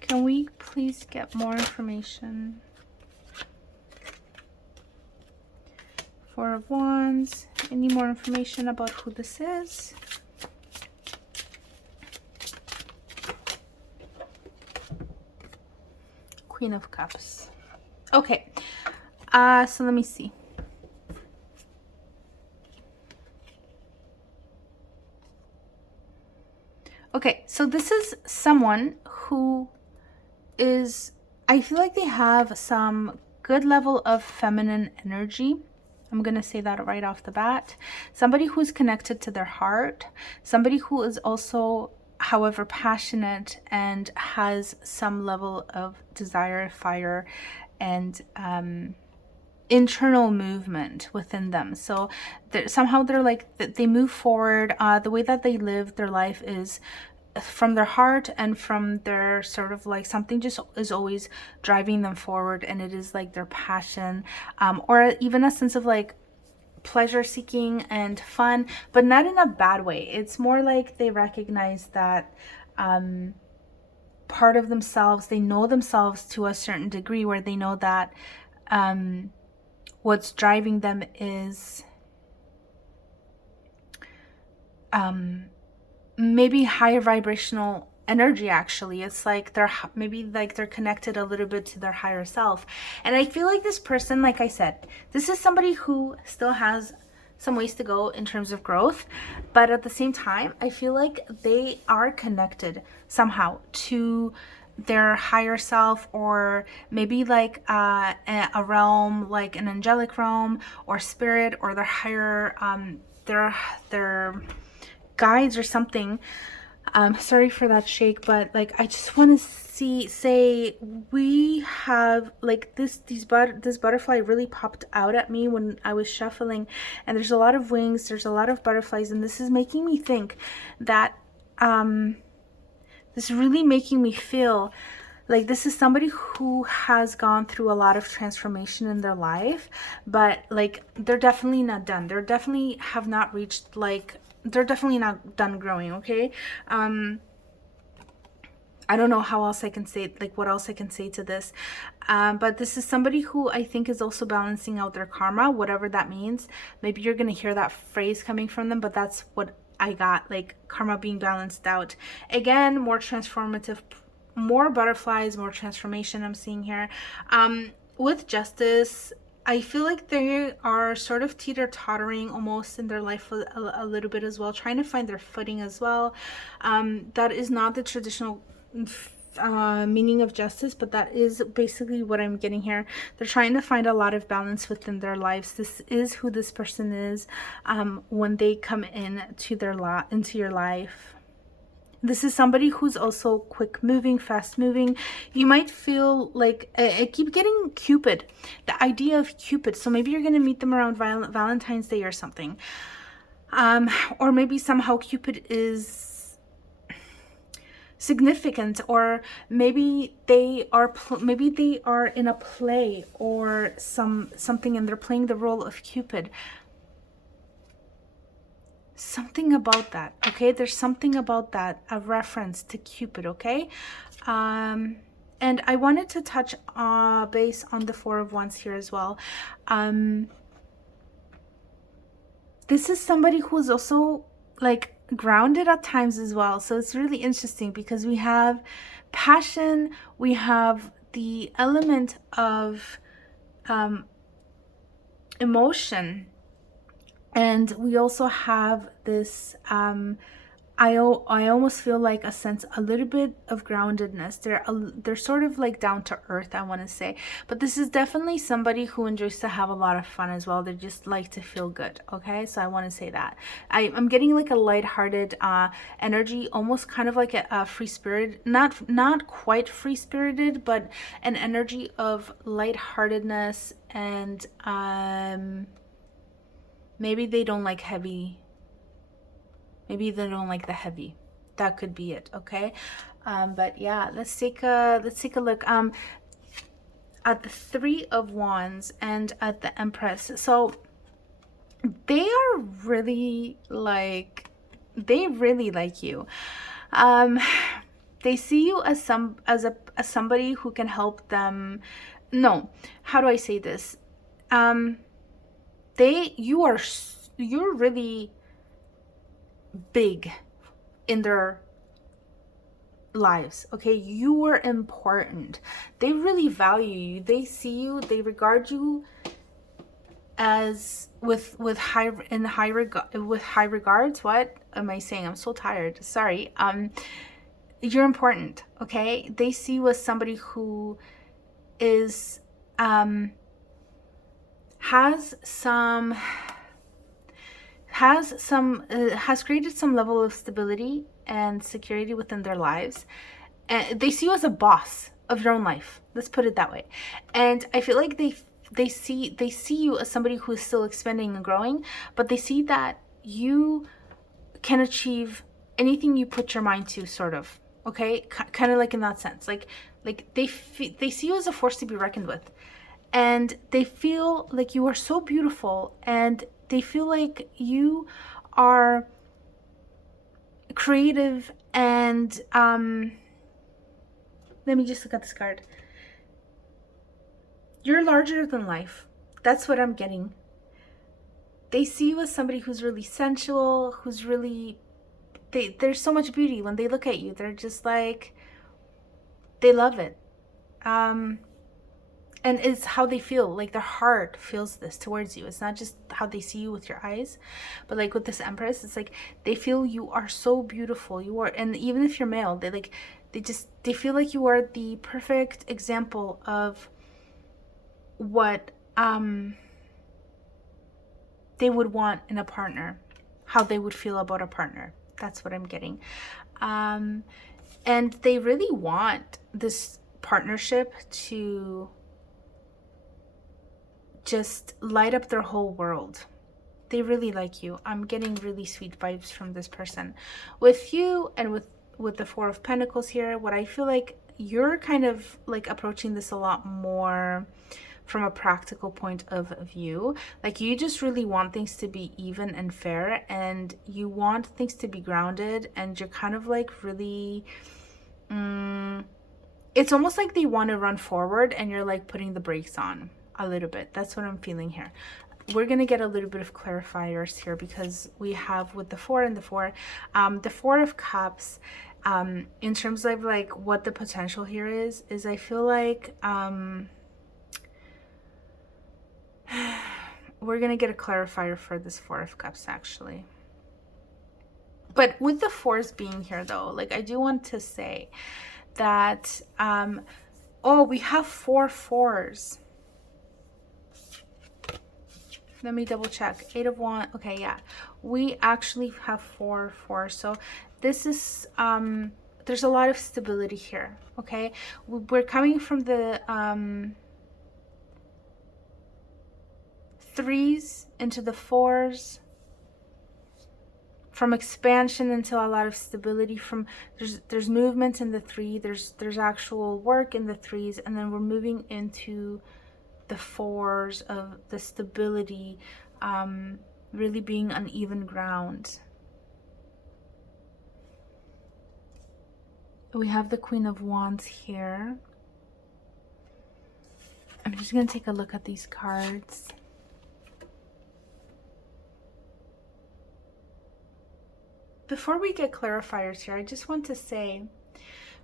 Can we please get more information? Four of Wands. Any more information about who this is? Queen of Cups. Okay. So let me see. Okay, so this is someone who is, I feel like they have some good level of feminine energy. I'm going to say that right off the bat. Somebody who's connected to their heart. Somebody who is also, however, passionate and has some level of desire, fire, and internal movement within them. So somehow they're like, they move forward. The way that they live their life is from their heart and from their sort of like something just is always driving them forward, and it is like their passion, or even a sense of like pleasure seeking and fun, but not in a bad way. It's more like they recognize that part of themselves, they know themselves to a certain degree where they know that what's driving them is maybe higher vibrational energy. Actually, it's like they're maybe like they're connected a little bit to their higher self. And I feel like this person, like I said, this is somebody who still has some ways to go in terms of growth, but at the same time I feel like they are connected somehow to their higher self, or maybe like a realm, like an angelic realm or spirit, or their higher their guides or something. Sorry for that shake, but like I just want to say we have like this butterfly really popped out at me when I was shuffling, and there's a lot of wings, there's a lot of butterflies, and this is making me think that this is really making me feel like this is somebody who has gone through a lot of transformation in their life, but like they're definitely not done. They're definitely have not reached like, they're definitely not done growing, okay? I don't know how else I can say, like what else I can say to this. But this is somebody who I think is also balancing out their karma, whatever that means. Maybe you're going to hear that phrase coming from them, but that's what I got, like karma being balanced out. Again, more transformative, more butterflies, more transformation I'm seeing here. With justice, I feel like they are sort of teeter-tottering almost in their life a little bit as well, trying to find their footing as well. That is not the traditional meaning of justice, but that is basically what I'm getting here. They're trying to find a lot of balance within their lives. This is who this person is when they come into your life. This is somebody who's also quick moving, fast moving. You might feel like, I keep getting Cupid, the idea of Cupid. So maybe you're going to meet them around Valentine's Day or something. Or maybe somehow Cupid is significant, or maybe they are in a play or something, and they're playing the role of Cupid. Something about that, okay? There's something about that, a reference to Cupid, okay? And I wanted to touch base on the Four of Wands here as well. This is somebody who's also like grounded at times as well. So it's really interesting because we have passion, we have the element of emotion, and we also have this I almost feel like a little bit of groundedness. They're sort of like down to earth, I want to say. But this is definitely somebody who enjoys to have a lot of fun as well. They just like to feel good, okay? So I want to say that. I'm getting like a lighthearted energy, almost kind of like a free spirit, not quite free spirited, but an energy of lightheartedness, and maybe they don't like heavy. Maybe they don't like the heavy. That could be it, okay? But yeah, let's take a look at the Three of Wands and at the Empress. So they are really like, they really like you. They see you as somebody who can help them. No, how do I say this? You're really big in their lives, okay? You are important. They really value you. They see you, they regard you as with high regards. What am I saying? I'm so tired, sorry. You're important, okay? They see you as somebody who is has created some level of stability and security within their lives. And they see you as a boss of your own life. Let's put it that way. And I feel like they see you as somebody who is still expanding and growing, but they see that you can achieve anything you put your mind to, sort of. Okay, kind of like in that sense. Like they see you as a force to be reckoned with, and they feel like you are so beautiful, and they feel like you are creative, and let me just look at this card. You're larger than life. That's what I'm getting. They see you as somebody who's really sensual, who's really, there's so much beauty when they look at you. They're just like, they love it. And it's how they feel, like their heart feels this towards you. It's not just how they see you with your eyes, but like with this Empress, it's like they feel you are so beautiful. You are, and even if you're male, they feel like you are the perfect example of what they would want in a partner, how they would feel about a partner. That's what I'm getting. And they really want this partnership to just light up their whole world. They really like you. I'm getting really sweet vibes from this person. With you and with the Four of Pentacles here, what I feel like you're kind of like approaching this a lot more from a practical point of view. Like you just really want things to be even and fair, and you want things to be grounded, and you're kind of like really it's almost like they want to run forward and you're like putting the brakes on a little bit. That's what I'm feeling here. We're going to get a little bit of clarifiers here because we have with the 4 and the 4, the 4 of Cups, in terms of like what the potential here is I feel like, we're going to get a clarifier for this 4 of Cups actually. But with the 4s being here though, like I do want to say that, oh, we have 4 4s. Let me double check. 8 of Wands. Okay, yeah. We actually have 4 4s. So this is, there's a lot of stability here, okay? We're coming from the 3s into the 4s. From expansion into a lot of stability. From there's movement in the 3, there's actual work in the 3s, and then we're moving into the 4s of the stability, really being on even ground. We have the Queen of Wands here. I'm just going to take a look at these cards. Before we get clarifiers here, I just want to say,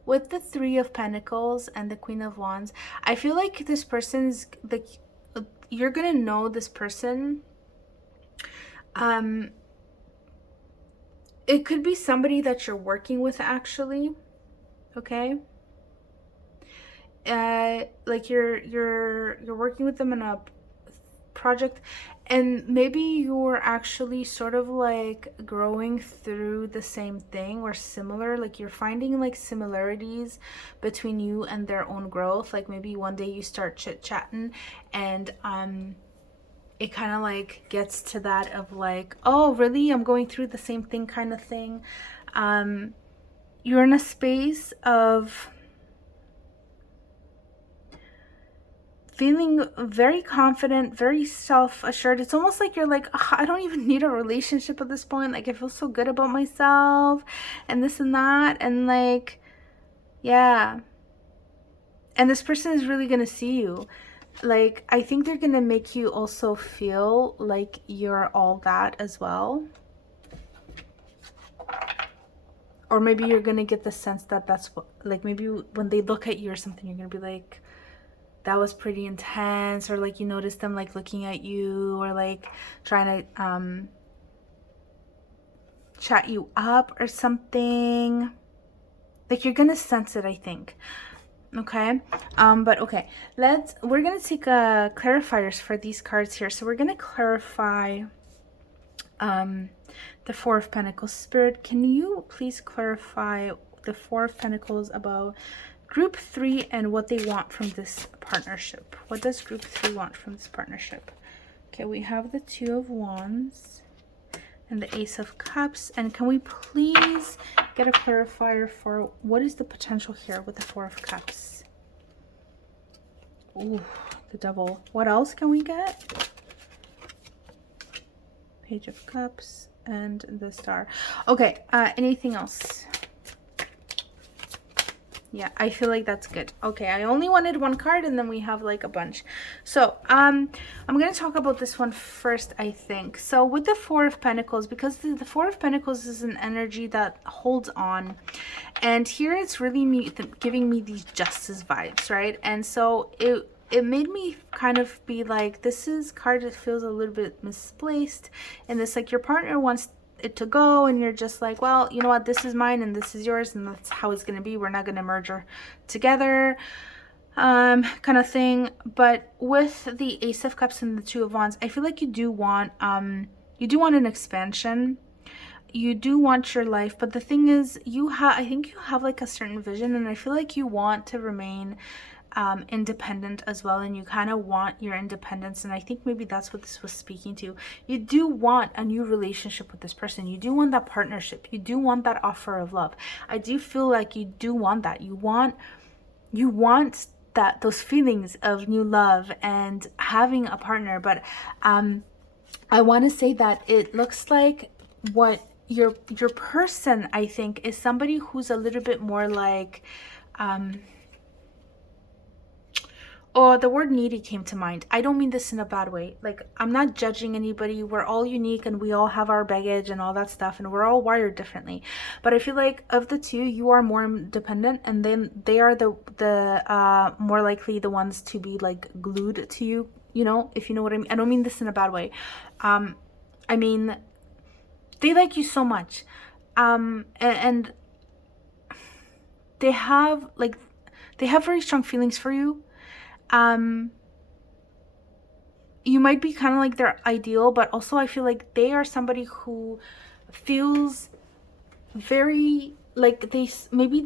with the 3 of Pentacles and the Queen of Wands, I feel like this person's, like, you're gonna know this person. It could be somebody that you're working with actually, okay? Like you're working with them in a project, and maybe you're actually sort of like growing through the same thing or similar, like you're finding like similarities between you and their own growth. Like maybe one day you start chit-chatting and it kind of like gets to that of like, oh really, I'm going through the same thing kind of thing. You're in a space of feeling very confident, very self-assured. It's almost like you're like, oh, I don't even need a relationship at this point. Like I feel so good about myself and this and that. And like, yeah. And this person is really going to see you. Like, I think they're going to make you also feel like you're all that as well. Or maybe you're going to get the sense that that's what, like maybe when they look at you or something, you're going to be like, that was pretty intense, or like you notice them like looking at you or like trying to chat you up or something. Like you're gonna sense it, I think. Okay, but okay, we're gonna take clarifiers for these cards here. So we're gonna clarify the 4 of Pentacles. Spirit, can you please clarify the 4 of Pentacles about Group 3 and what they want from this partnership? What does Group 3 want from this partnership? Okay, we have the 2 of Wands and the Ace of Cups. And can we please get a clarifier for what is the potential here with the 4 of Cups? Ooh, the Devil. What else can we get? Page of Cups and the Star. Okay, anything else? Yeah, I feel like that's good. Okay, I only wanted one card and then we have like a bunch. So I'm going to talk about this one first, I think. So with the 4 of Pentacles, because the 4 of Pentacles is an energy that holds on, and here it's really giving me these justice vibes, right? And so it made me kind of be like, this is card that feels a little bit misplaced, and this like your partner wants it to go and you're just like, well, you know what, this is mine and this is yours and that's how it's going to be, we're not going to merge together, kind of thing. But with the Ace of Cups and the 2 of Wands, I feel like you do want an expansion, you do want your life, but the thing is, I think you have like a certain vision, and I feel like you want to remain independent as well, and you kind of want your independence, and I think maybe that's what this was speaking to. You do want a new relationship with this person, you do want that partnership, you do want that offer of love. I do feel like you do want that. You want that, those feelings of new love and having a partner. But I want to say that it looks like what your person, I think, is somebody who's a little bit more like, oh, the word needy came to mind. I don't mean this in a bad way. Like, I'm not judging anybody. We're all unique and we all have our baggage and all that stuff, and we're all wired differently. But I feel like of the two, you are more independent, and then they are the more likely the ones to be like glued to you, you know, if you know what I mean. I don't mean this in a bad way. I mean, they like you so much. And they have very strong feelings for you. You might be kind of like their ideal, but also I feel like they are somebody who feels very like maybe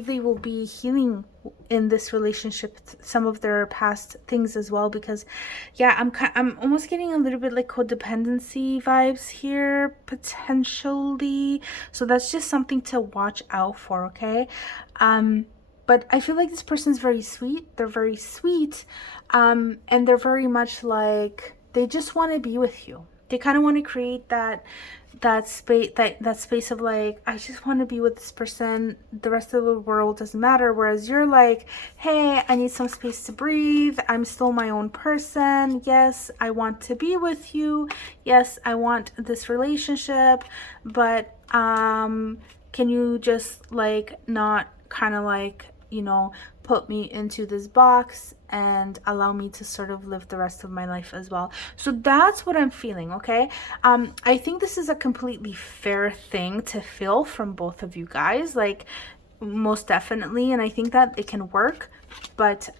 they will be healing in this relationship some of their past things as well, because yeah, I'm almost getting a little bit like codependency vibes here potentially, so that's just something to watch out for, okay? But I feel like this person's very sweet. They're very sweet, and they're very much like, they just want to be with you. They kind of want to create that space of like, I just want to be with this person. The rest of the world doesn't matter. Whereas you're like, hey, I need some space to breathe. I'm still my own person. Yes, I want to be with you. Yes, I want this relationship. But can you just like not kind of like, you know, put me into this box and allow me to sort of live the rest of my life as well. So that's what I'm feeling, okay? I think this is a completely fair thing to feel from both of you guys, like most definitely, and I think that it can work. But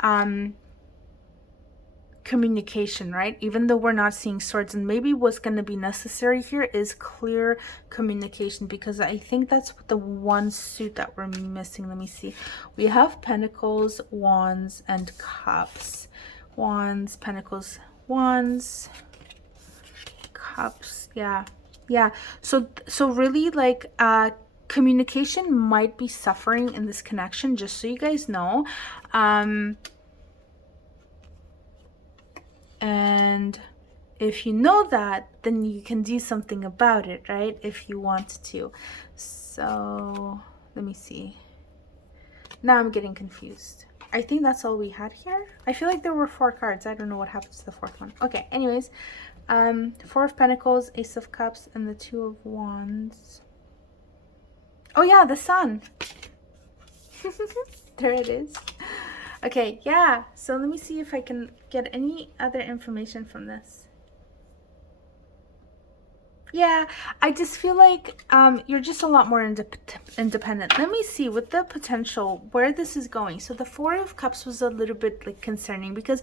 communication, right? Even though we're not seeing swords, and maybe what's going to be necessary here is clear communication, because I think that's the one suit that we're missing. Let me see. We have pentacles, wands, and cups. Wands, pentacles, wands, cups. Yeah. So really, like, communication might be suffering in this connection, just so you guys know. And if you know that, then you can do something about it, right? If you want to. So let me see. Now I'm getting confused. I think that's all we had here. I feel like there were 4 cards. I don't know what happened to the 4th one. Okay, anyways. 4 of Pentacles, Ace of Cups, and the 2 of Wands. Oh yeah, the Sun. There it is. Okay, yeah, so let me see if I can get any other information from this. Yeah, I just feel like you're just a lot more independent. Let me see with the potential where this is going. So the 4 of Cups was a little bit like concerning, because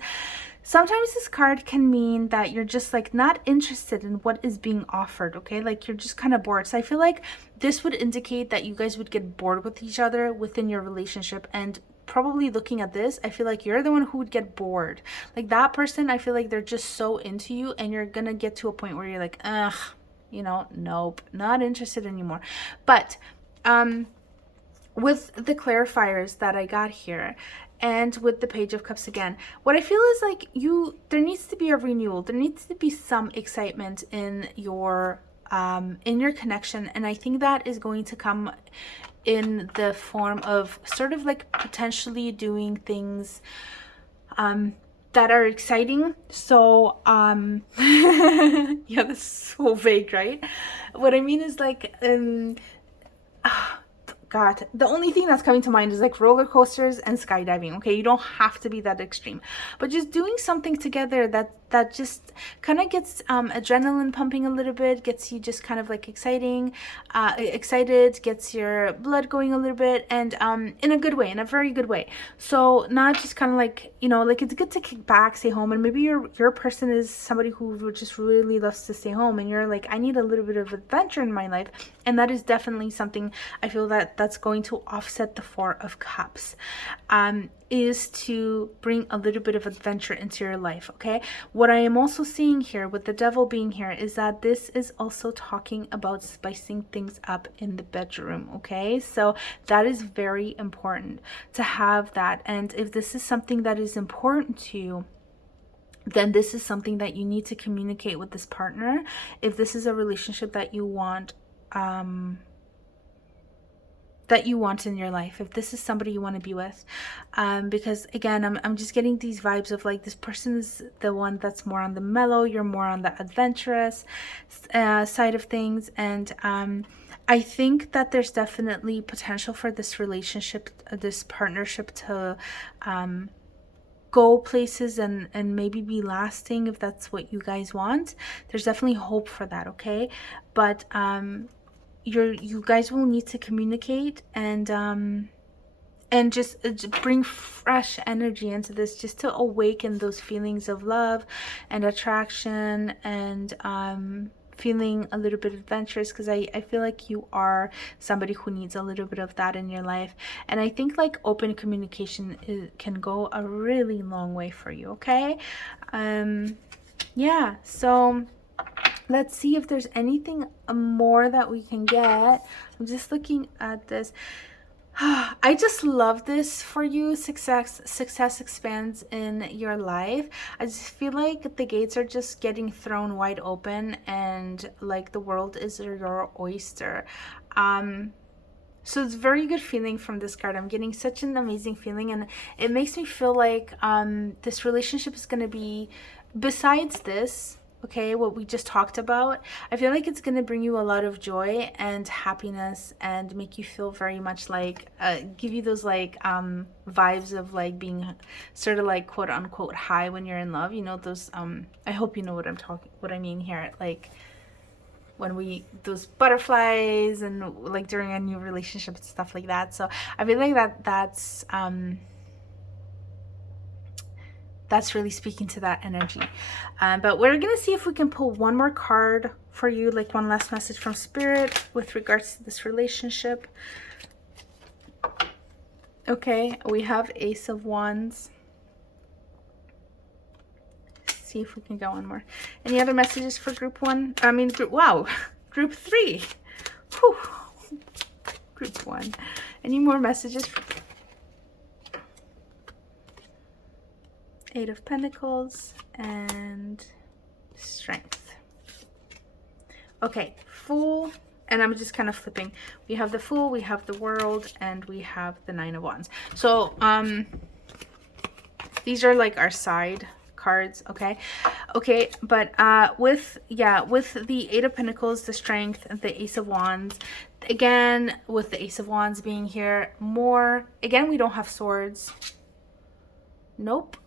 sometimes this card can mean that you're just like not interested in what is being offered, okay? Like you're just kind of bored. So I feel like this would indicate that you guys would get bored with each other within your relationship, and probably looking at this, I feel like you're the one who would get bored. Like that person, I feel like they're just so into you, and you're gonna get to a point where you're like, ugh, you know, nope, not interested anymore. But with the clarifiers that I got here, and with the Page of Cups again, what I feel is like there needs to be a renewal. There needs to be some excitement in your connection, and I think that is going to come in the form of sort of like potentially doing things that are exciting. So yeah, that's so vague, right? What I mean is like God, the only thing that's coming to mind is like roller coasters and skydiving. Okay, you don't have to be that extreme, but just doing something together that just kind of gets adrenaline pumping a little bit, gets you just kind of like excited, gets your blood going a little bit, and in a good way, in a very good way. So not just kind of like, you know, like it's good to kick back, stay home, and maybe your person is somebody who just really loves to stay home, and you're like, I need a little bit of adventure in my life, and that is definitely something I feel that's going to offset the 4 of Cups. Is to bring a little bit of adventure into your life, okay? What I am also seeing here with the Devil being here is that this is also talking about spicing things up in the bedroom, okay? So that is very important to have that. And if this is something that is important to you, then this is something that you need to communicate with this partner. If this is a relationship that you want, in your life, if this is somebody you want to be with, because again, I'm just getting these vibes of like this person is the one that's more on the mellow, you're more on the adventurous side of things, and I think that there's definitely potential for this relationship, this partnership to go places and maybe be lasting, if that's what you guys want. There's definitely hope for that, okay? But you guys will need to communicate and just bring fresh energy into this, just to awaken those feelings of love and attraction and feeling a little bit adventurous, because I feel like you are somebody who needs a little bit of that in your life. And I think like open communication can go a really long way for you, okay? Yeah, so let's see if there's anything more that we can get. I'm just looking at this. I just love this for you. Success expands in your life. I just feel like the gates are just getting thrown wide open, and like the world is your oyster. So it's very good feeling from this card. I'm getting such an amazing feeling, and it makes me feel like this relationship is going to be, besides this, okay, what we just talked about, I feel like it's going to bring you a lot of joy and happiness and make you feel very much like, give you those like vibes of like being sort of like quote unquote high when you're in love. You know, those, I hope you know what I mean here. Like when those butterflies and like during a new relationship and stuff like that. So I feel like that's really speaking to that energy. But we're gonna see if we can pull one more card for you, like one last message from Spirit with regards to this relationship. Okay, we have Ace of Wands. See if we can go one more. Any other messages for group 1? I mean, group 3. Whew. Group 1. Any more messages for 8 of Pentacles and Strength. Okay, Fool, and I'm just kind of flipping. We have the Fool, we have the World, and we have the 9 of Wands. So these are like our side cards, okay? Okay, but with the 8 of Pentacles, the Strength, and the Ace of Wands, again, with the Ace of Wands being here, again, we don't have swords. Nope.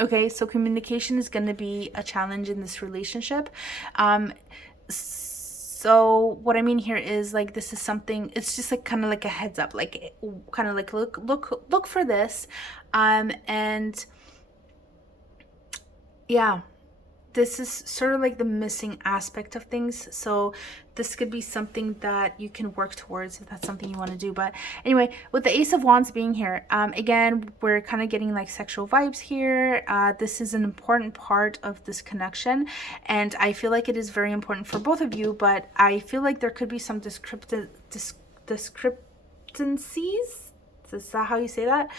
Okay, so communication is going to be a challenge in this relationship. So what I mean here is like, this is something, it's just like kind of like a heads up, like kind of like look for this. And yeah, this is sort of like the missing aspect of things. So this could be something that you can work towards if that's something you want to do. But anyway, with the Ace of Wands being here, again, we're kind of getting like sexual vibes here. This is an important part of this connection, and I feel like it is very important for both of you, but I feel like there could be some discrepancies. Is that how you say that?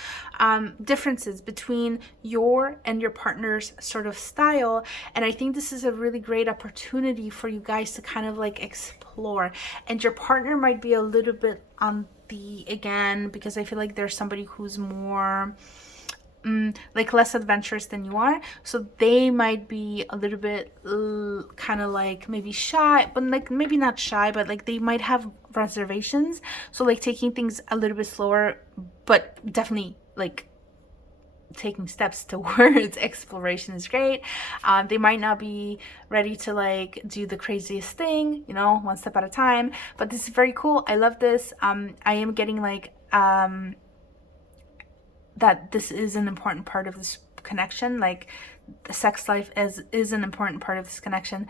Differences between your and your partner's sort of style. And I think this is a really great opportunity for you guys to kind of like explore. And your partner might be a little bit on again, because I feel like there's somebody who's more like less adventurous than you are, so they might be a little bit kind of like maybe shy, but like maybe not shy, but like they might have reservations, so like taking things a little bit slower, but definitely like taking steps towards exploration is great. They might not be ready to like do the craziest thing, you know, one step at a time, but this is very cool. I love this. I am getting like that this is an important part of this connection. Like the sex life is an important part of this connection.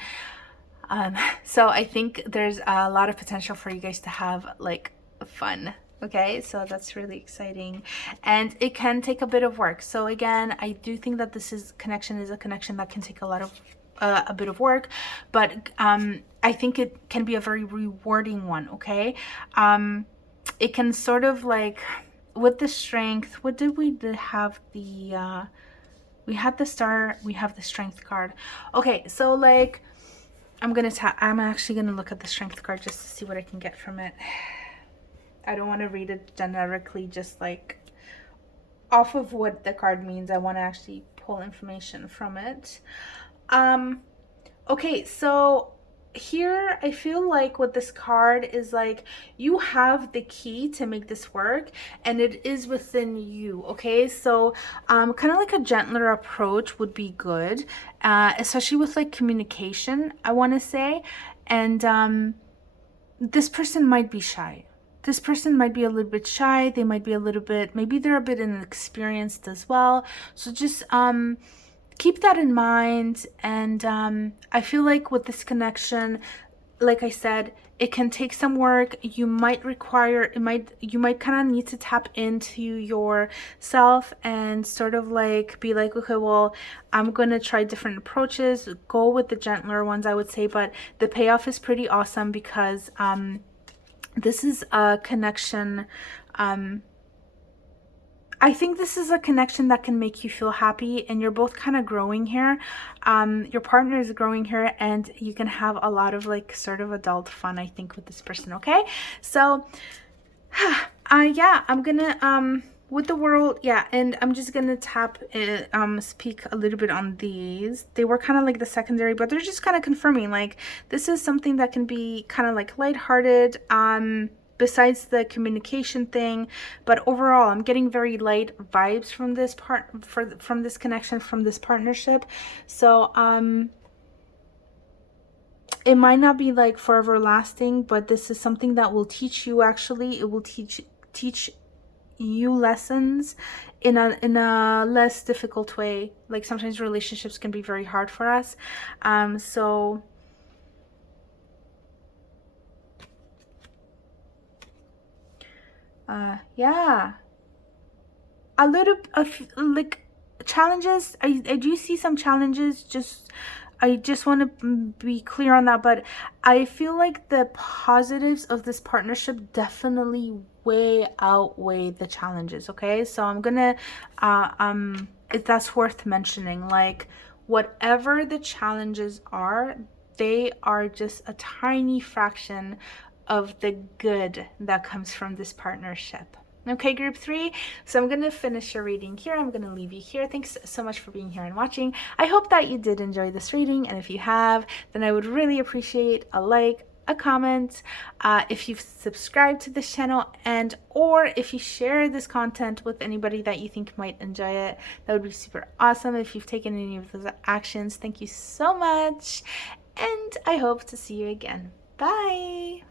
So I think there's a lot of potential for you guys to have like fun. Okay, so that's really exciting, and it can take a bit of work. So again, I do think that this connection is a connection that can take a bit of work, but I think it can be a very rewarding one. Okay, it can sort of like, with the Strength, what did we have? We We had the Star, we have the Strength card. Okay, so like, I'm actually gonna look at the Strength card just to see what I can get from it. I don't want to read it generically, just like off of what the card means. I want to actually pull information from it. Okay, so here I feel like with this card is like you have the key to make this work, and it is within you. Okay, so kind of like a gentler approach would be good, especially with like communication, I want to say. And this person might be shy. This person might be a little bit shy. They might be a little bit, maybe they're a bit inexperienced as well. So just keep that in mind. And I feel like with this connection, like I said, it can take some work. You might require, you might kind of need to tap into yourself and sort of like be like, okay, well, I'm going to try different approaches, go with the gentler ones, I would say, but the payoff is pretty awesome because this is a connection. I think this is a connection that can make you feel happy, and you're both kind of growing here. Your partner is growing here, and you can have a lot of like sort of adult fun, I think, with this person. Okay, so yeah, I'm gonna with the world, yeah, and I'm just gonna speak a little bit on these. They were kind of like the secondary, but they're just kind of confirming like this is something that can be kind of like lighthearted, besides the communication thing. But overall, I'm getting very light vibes from this from this connection, from this partnership. So it might not be like forever lasting, but this is something that will teach you. Actually, it will teach you lessons in a less difficult way. Like sometimes relationships can be very hard for us. So yeah, a little of like challenges. I do see some challenges. I just want to be clear on that, but I feel like the positives of this partnership definitely way outweigh the challenges. Okay, so I'm gonna that's worth mentioning. Like whatever the challenges are, they are just a tiny fraction of the good that comes from this partnership. Okay, group 3. So I'm going to finish your reading here. I'm going to leave you here. Thanks so much for being here and watching. I hope that you did enjoy this reading. And if you have, then I would really appreciate a like, a comment, if you've subscribed to this channel, and or if you share this content with anybody that you think might enjoy it. That would be super awesome. If you've taken any of those actions, thank you so much. And I hope to see you again. Bye.